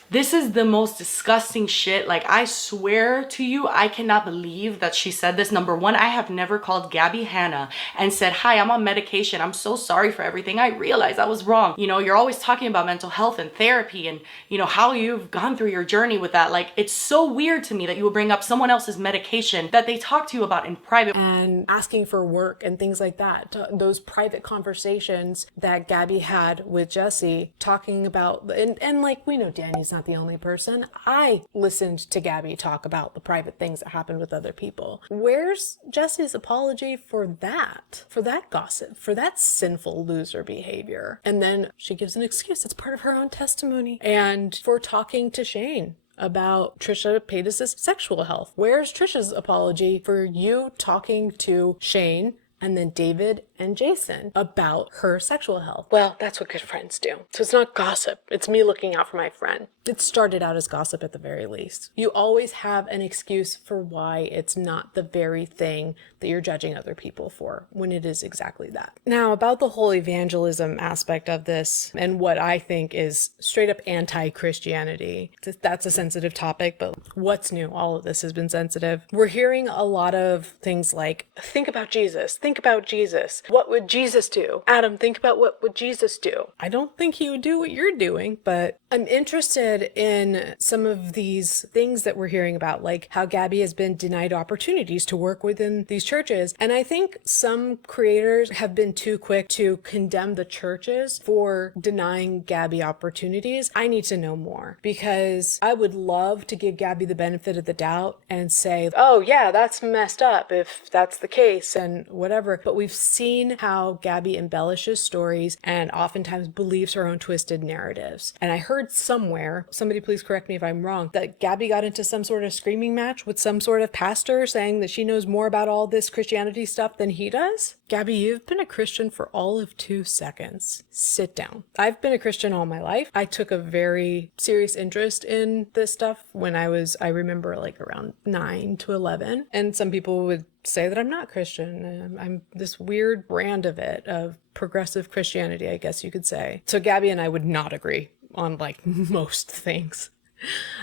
This is the most disgusting shit. Like, I swear to you, I cannot believe that she said this. Number one, I have never called Gabbie Hanna and said, hi, I'm on medication. I'm so sorry for everything. I realized I was wrong. You know, you're always talking about mental health and therapy and, you know, how you've gone through your journey with that. Like, it's so weird to me that you would bring up someone else's medication that they talk to you about in private. And asking for work and things like that. Those private conversations that Gabbie had with Jesse, talking about, and like, we know Danny's not the only person. I listened to Gabbie talk about the private things that happened with other people. Where's Jesse's apology for that gossip, for that sinful loser behavior? And then she gives an excuse. It's part of her own testimony. And for talking to Shane about Trisha Paytas's sexual health. Where's Trisha's apology for you talking to Shane and then David and Jason about her sexual health? Well, that's what good friends do. So it's not gossip. It's me looking out for my friend. It started out as gossip at the very least. You always have an excuse for why it's not the very thing that you're judging other people for, when it is exactly that. Now, about the whole evangelism aspect of this and what I think is straight up anti-Christianity, that's a sensitive topic, but what's new? All of this has been sensitive. We're hearing a lot of things like, think about Jesus, think about Jesus. What would Jesus do? Adam, think about what would Jesus do? I don't think he would do what you're doing, but I'm interested in some of these things that we're hearing about, like how Gabbie has been denied opportunities to work within these churches. And I think some creators have been too quick to condemn the churches for denying Gabbie opportunities. I need to know more, because I would love to give Gabbie the benefit of the doubt and say, oh yeah, that's messed up if that's the case and whatever. But we've seen how Gabbie embellishes stories and oftentimes believes her own twisted narratives. And I heard somewhere, somebody please correct me if I'm wrong, that Gabbie got into some sort of screaming match with some sort of pastor saying that she knows more about all this Christianity stuff than he does. Gabbie, you've been a Christian for all of 2 seconds. Sit down. I've been a Christian all my life. I took a very serious interest in this stuff when I remember like around 9 to 11. And some people would say that I'm not Christian. I'm this weird brand of it, of progressive Christianity, I guess you could say. So Gabbie and I would not agree on like most things.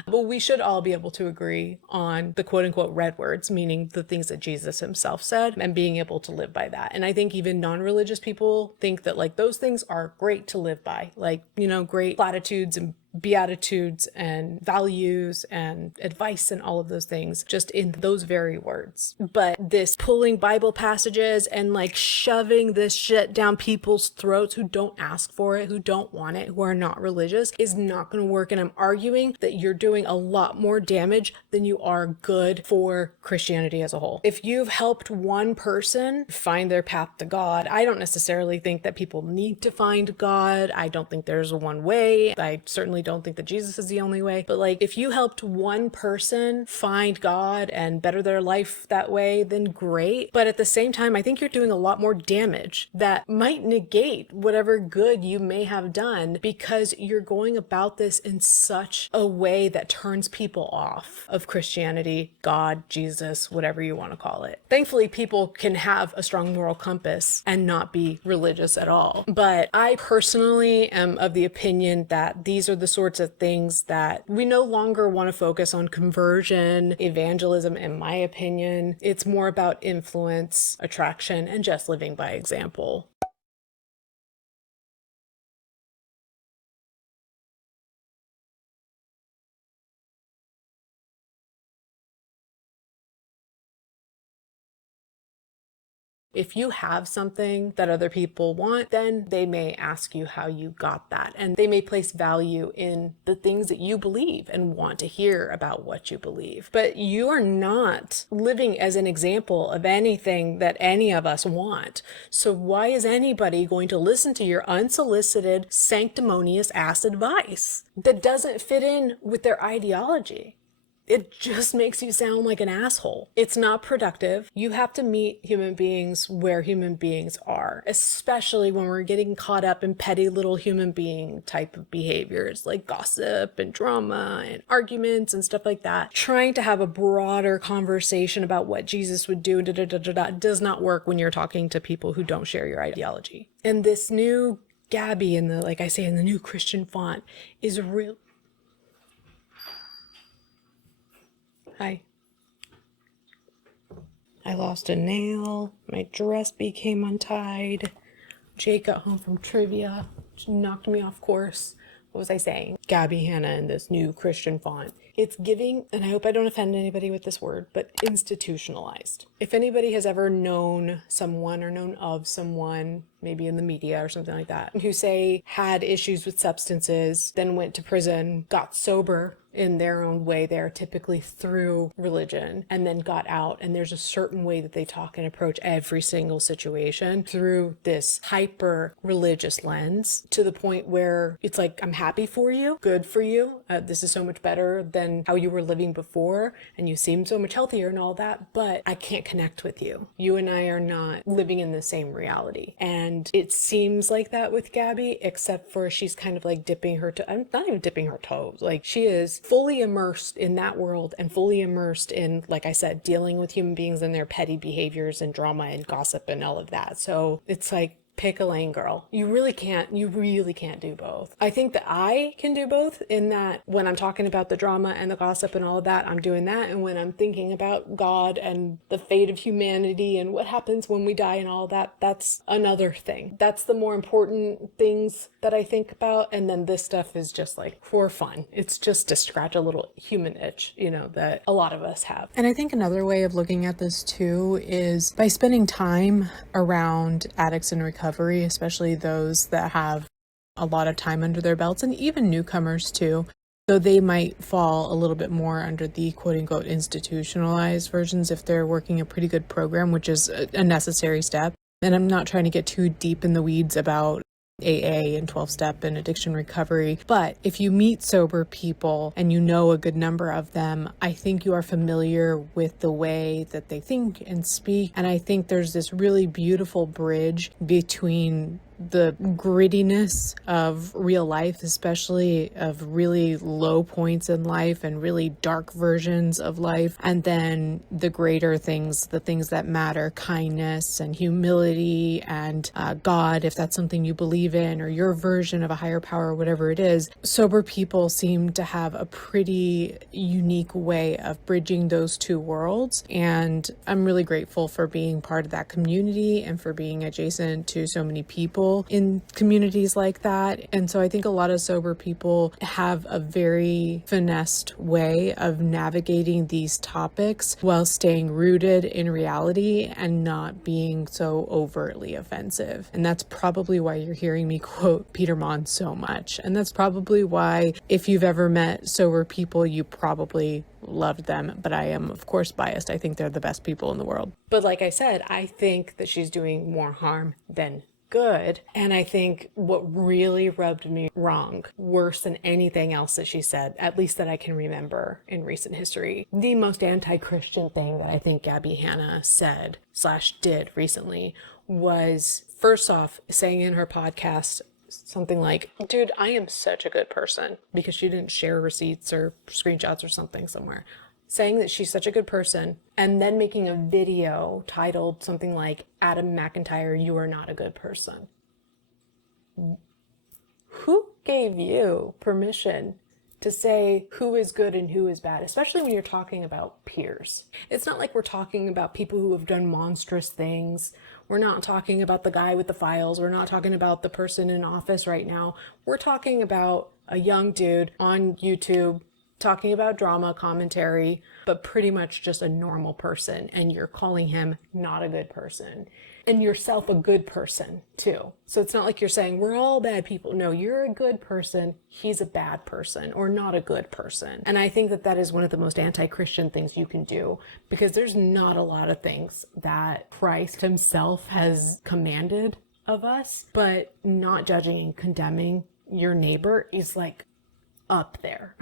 But we should all be able to agree on the quote unquote red words, meaning the things that Jesus himself said, and being able to live by that. And I think even non-religious people think that like those things are great to live by, like, you know, great platitudes and beatitudes and values and advice and all of those things just in those very words. But this pulling Bible passages and like shoving this shit down people's throats who don't ask for it, who don't want it, who are not religious, is not going to work. And I'm arguing that you're doing a lot more damage than you are good for Christianity as a whole. If you've helped one person find their path to God, I don't necessarily think that people need to find God. I don't think there's one way. I certainly don't think that Jesus is the only way. But like, if you helped one person find God and better their life that way, then great. But at the same time, I think you're doing a lot more damage that might negate whatever good you may have done, because you're going about this in such a way that turns people off of Christianity, God, Jesus, whatever you want to call it. Thankfully, people can have a strong moral compass and not be religious at all. But I personally am of the opinion that these are the sorts of things that we no longer want to focus on conversion, evangelism, in my opinion. It's more about influence, attraction, and just living by example. If you have something that other people want, then they may ask you how you got that. And they may place value in the things that you believe and want to hear about what you believe. But you are not living as an example of anything that any of us want. So why is anybody going to listen to your unsolicited, sanctimonious ass advice that doesn't fit in with their ideology? It just makes you sound like an asshole. It's not productive. You have to meet human beings where human beings are, especially when we're getting caught up in petty little human being type of behaviors like gossip and drama and arguments and stuff like that. Trying to have a broader conversation about what Jesus would do does not work when you're talking to people who don't share your ideology. And this new Gabbie in the, like I say, in the new Christian font is real. Hi. I lost a nail. My dress became untied. Jake got home from trivia. She knocked me off course. What was I saying? Gabbie Hanna in this new Christian font. It's giving, and I hope I don't offend anybody with this word, but institutionalized. If anybody has ever known someone or known of someone, maybe in the media or something like that, who say had issues with substances, then went to prison, got sober in their own way there, typically through religion, and then got out, and there's a certain way that they talk and approach every single situation through this hyper religious lens, to the point where it's like, I'm happy for you, good for you, this is so much better than how you were living before, and you seem so much healthier and all that, but I can't connect with you. You and I are not living in the same reality. And it seems like that with Gabbie, except for she's kind of like dipping her toe. I'm not even dipping her toes. Like, she is fully immersed in that world and fully immersed in, like I said, dealing with human beings and their petty behaviors and drama and gossip and all of that. So it's like, pick a lane, girl. You really can't do both. I think that I can do both, in that when I'm talking about the drama and the gossip and all of that, I'm doing that. And when I'm thinking about God and the fate of humanity and what happens when we die and all that, that's another thing. That's the more important things that I think about. And then this stuff is just like for fun. It's just to scratch a little human itch, you know, that a lot of us have. And I think another way of looking at this too is by spending time around addicts in recovery, especially those that have a lot of time under their belts, and even newcomers too, though they might fall a little bit more under the quote unquote institutionalized versions if they're working a pretty good program, which is a necessary step. And I'm not trying to get too deep in the weeds about AA and 12-step and addiction recovery, but if you meet sober people and you know a good number of them, I think you are familiar with the way that they think and speak. And I think there's this really beautiful bridge between the grittiness of real life, especially of really low points in life and really dark versions of life, and then the greater things, the things that matter, kindness and humility and God, if that's something you believe in, or your version of a higher power, or whatever it is. Sober people seem to have a pretty unique way of bridging those two worlds, and I'm really grateful for being part of that community and for being adjacent to so many people people in communities like that. And so I think a lot of sober people have a very finessed way of navigating these topics while staying rooted in reality and not being so overtly offensive. And that's probably why you're hearing me quote Peter Mon so much. And that's probably why, if you've ever met sober people, you probably loved them. But I am, of course, biased. I think they're the best people in the world. But like I said, I think that she's doing more harm than good. And I think what really rubbed me wrong, worse than anything else that she said, at least that I can remember in recent history, the most anti-Christian thing that I think Gabbie Hanna said / did recently was, first off, saying in her podcast something like, dude, I am such a good person, because she didn't share receipts or screenshots or something somewhere, saying that she's such a good person, and then making a video titled something like, Adam McIntyre, you are not a good person. Who gave you permission to say who is good and who is bad, especially when you're talking about peers? It's not like we're talking about people who have done monstrous things. We're not talking about the guy with the files. We're not talking about the person in office right now. We're talking about a young dude on YouTube talking about drama commentary, but pretty much just a normal person, and you're calling him not a good person, and yourself a good person too. So it's not like you're saying we're all bad people. No, you're a good person, he's a bad person, or not a good person. And I think that that is one of the most anti-Christian things you can do, because there's not a lot of things that Christ himself has commanded of us, but not judging and condemning your neighbor is like up there.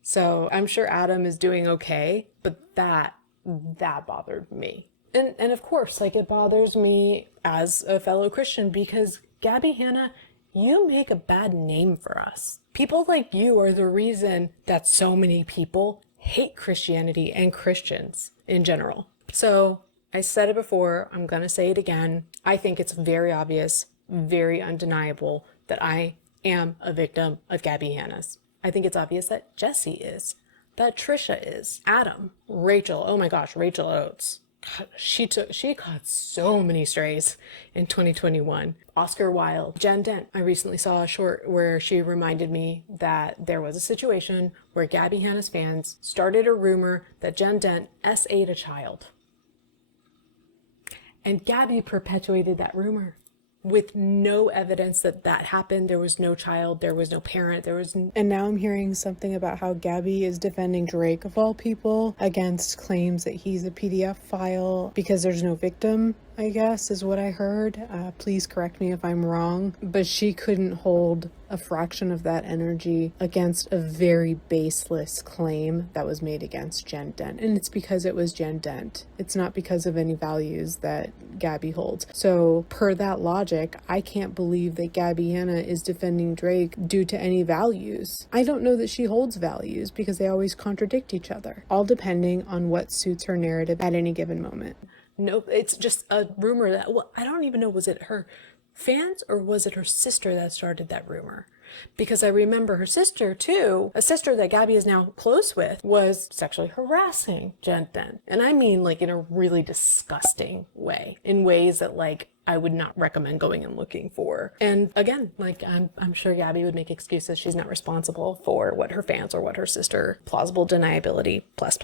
So I'm sure Adam is doing okay, but that bothered me. And of course, like, it bothers me as a fellow Christian, because Gabbie Hanna, you make a bad name for us. People like you are the reason that so many people hate Christianity and Christians in general. So I said it before, I'm gonna say it again. I think it's very obvious, very undeniable that I am a victim of Gabbie Hanna's. I think it's obvious that Jesse is, that Trisha is, Adam, Rachel, oh my gosh, Rachel Oates. She caught so many strays in 2021. Oscar Wilde, Jen Dent. I recently saw a short where she reminded me that there was a situation where Gabbie Hanna's fans started a rumor that Jen Dent SA'd a child. And Gabbie perpetuated that rumor with no evidence that that happened. There was no child, there was no parent, And now I'm hearing something about how Gabbie is defending Drake, of all people, against claims that he's a PDF file because there's no victim, I guess, is what I heard. Please correct me if I'm wrong. But she couldn't hold a fraction of that energy against a very baseless claim that was made against Jen Dent. And it's because it was Jen Dent. It's not because of any values that Gabbie holds. So per that logic, I can't believe that Gabbie Hanna is defending Drake due to any values. I don't know that she holds values, because they always contradict each other, all depending on what suits her narrative at any given moment. Nope, it's just a rumor that, well, I don't even know, was it her fans or was it her sister that started that rumor? Because I remember her sister too, a sister that Gabbie is now close with, was sexually harassing Jen Dent. And I mean, like, in a really disgusting way, in ways that, like, I would not recommend going and looking for. And again, like, I'm sure Gabbie would make excuses. She's not responsible for what her fans or what her sister, plausible deniability, plus.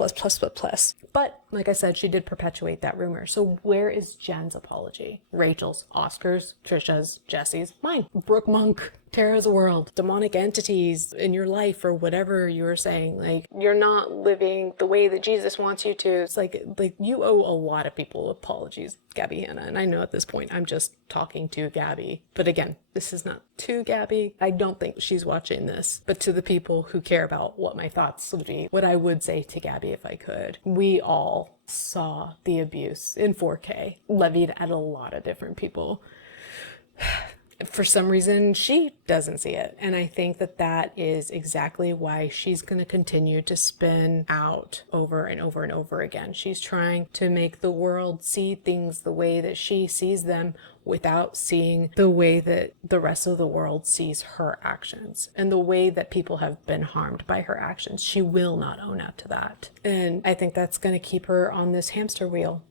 But like I said, she did perpetuate that rumor. So where is Jen's apology? Rachel's, Oscar's, Trisha's, Jesse's, mine, Brooke Monk, Tara's world, demonic entities in your life, or whatever you were saying. Like, you're not living the way that Jesus wants you to. It's like you owe a lot of people apologies, Gabbie Hanna. And I know at this point I'm just talking to Gabbie. But again, this is not to Gabbie. I don't think she's watching this. But to the people who care about what my thoughts would be, what I would say to Gabbie if I could. We all saw the abuse in 4K levied at a lot of different people. For some reason, she doesn't see it. And I think that that is exactly why she's going to continue to spin out over and over and over again. She's trying to make the world see things the way that she sees them, without seeing the way that the rest of the world sees her actions and the way that people have been harmed by her actions. She will not own up to that. And I think that's going to keep her on this hamster wheel.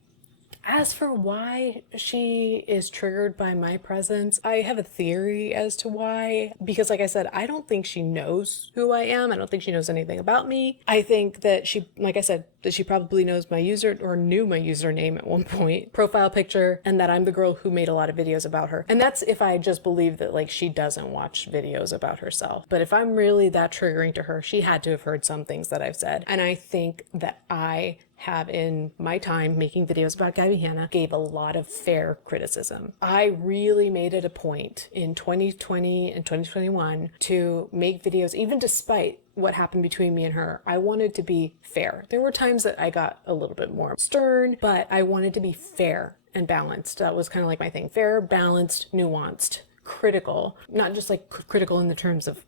As for why she is triggered by my presence, I have a theory as to why. Because like I said, I don't think she knows who I am. I don't think she knows anything about me. I think that she, like I said, that she probably knows my user or knew my username at one point, profile picture, and that I'm the girl who made a lot of videos about her. And that's if I just believe that like she doesn't watch videos about herself. But if I'm really that triggering to her, she had to have heard some things that I've said. And I think that I have in my time making videos about Gabbie Hanna gave a lot of fair criticism. I really made it a point in 2020 and 2021 to make videos, even despite what happened between me and her. I wanted to be fair. There were times that I got a little bit more stern, but I wanted to be fair and balanced. That was kind of like my thing. Fair, balanced, nuanced, critical, not just like critical in the terms of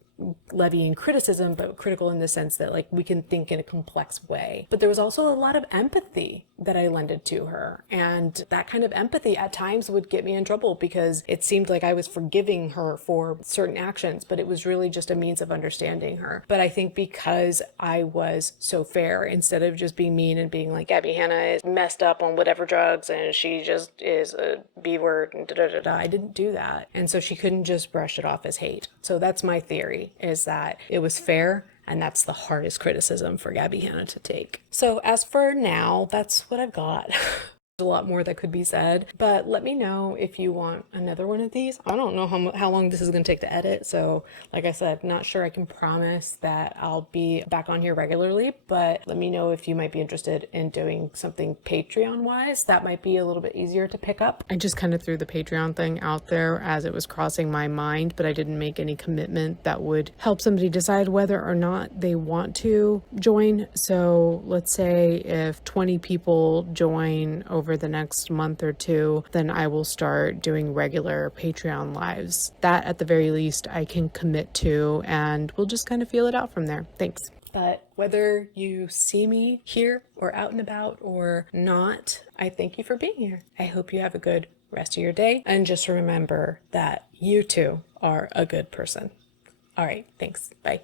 levying criticism, but critical in the sense that like we can think in a complex way. But there was also a lot of empathy that I lended to her. And that kind of empathy at times would get me in trouble because it seemed like I was forgiving her for certain actions, but it was really just a means of understanding her. But I think because I was so fair, instead of just being mean and being like, Gabbie Hanna is messed up on whatever drugs and she just is a B word and da-da-da-da, I didn't do that. And so she couldn't just brush it off as hate. So that's my theory, is that it was fair, and that's the hardest criticism for Gabbie Hanna to take. So as for now, that's what I've got. A lot more that could be said, but let me know if you want another one of these. I don't know how long this is going to take to edit, so like I said, not sure I can promise that I'll be back on here regularly, but let me know if you might be interested in doing something Patreon wise. That might be a little bit easier to pick up. I just kind of threw the Patreon thing out there as it was crossing my mind, but I didn't make any commitment that would help somebody decide whether or not they want to join. So let's say if 20 people join over the next month or two, then I will start doing regular Patreon lives. That at the very least I can commit to, and we'll just kind of feel it out from there. Thanks. But whether you see me here or out and about or not, I thank you for being here. I hope you have a good rest of your day, and just remember that you too are a good person. All right, thanks. Bye.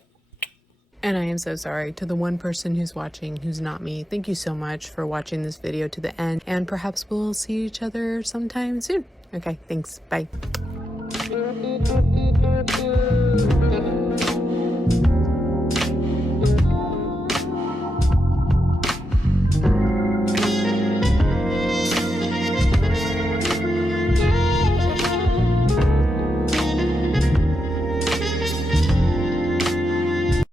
And I am so sorry to the one person who's watching who's not me. Thank you so much for watching this video to the end, and perhaps we'll see each other sometime soon. Okay, thanks. Bye.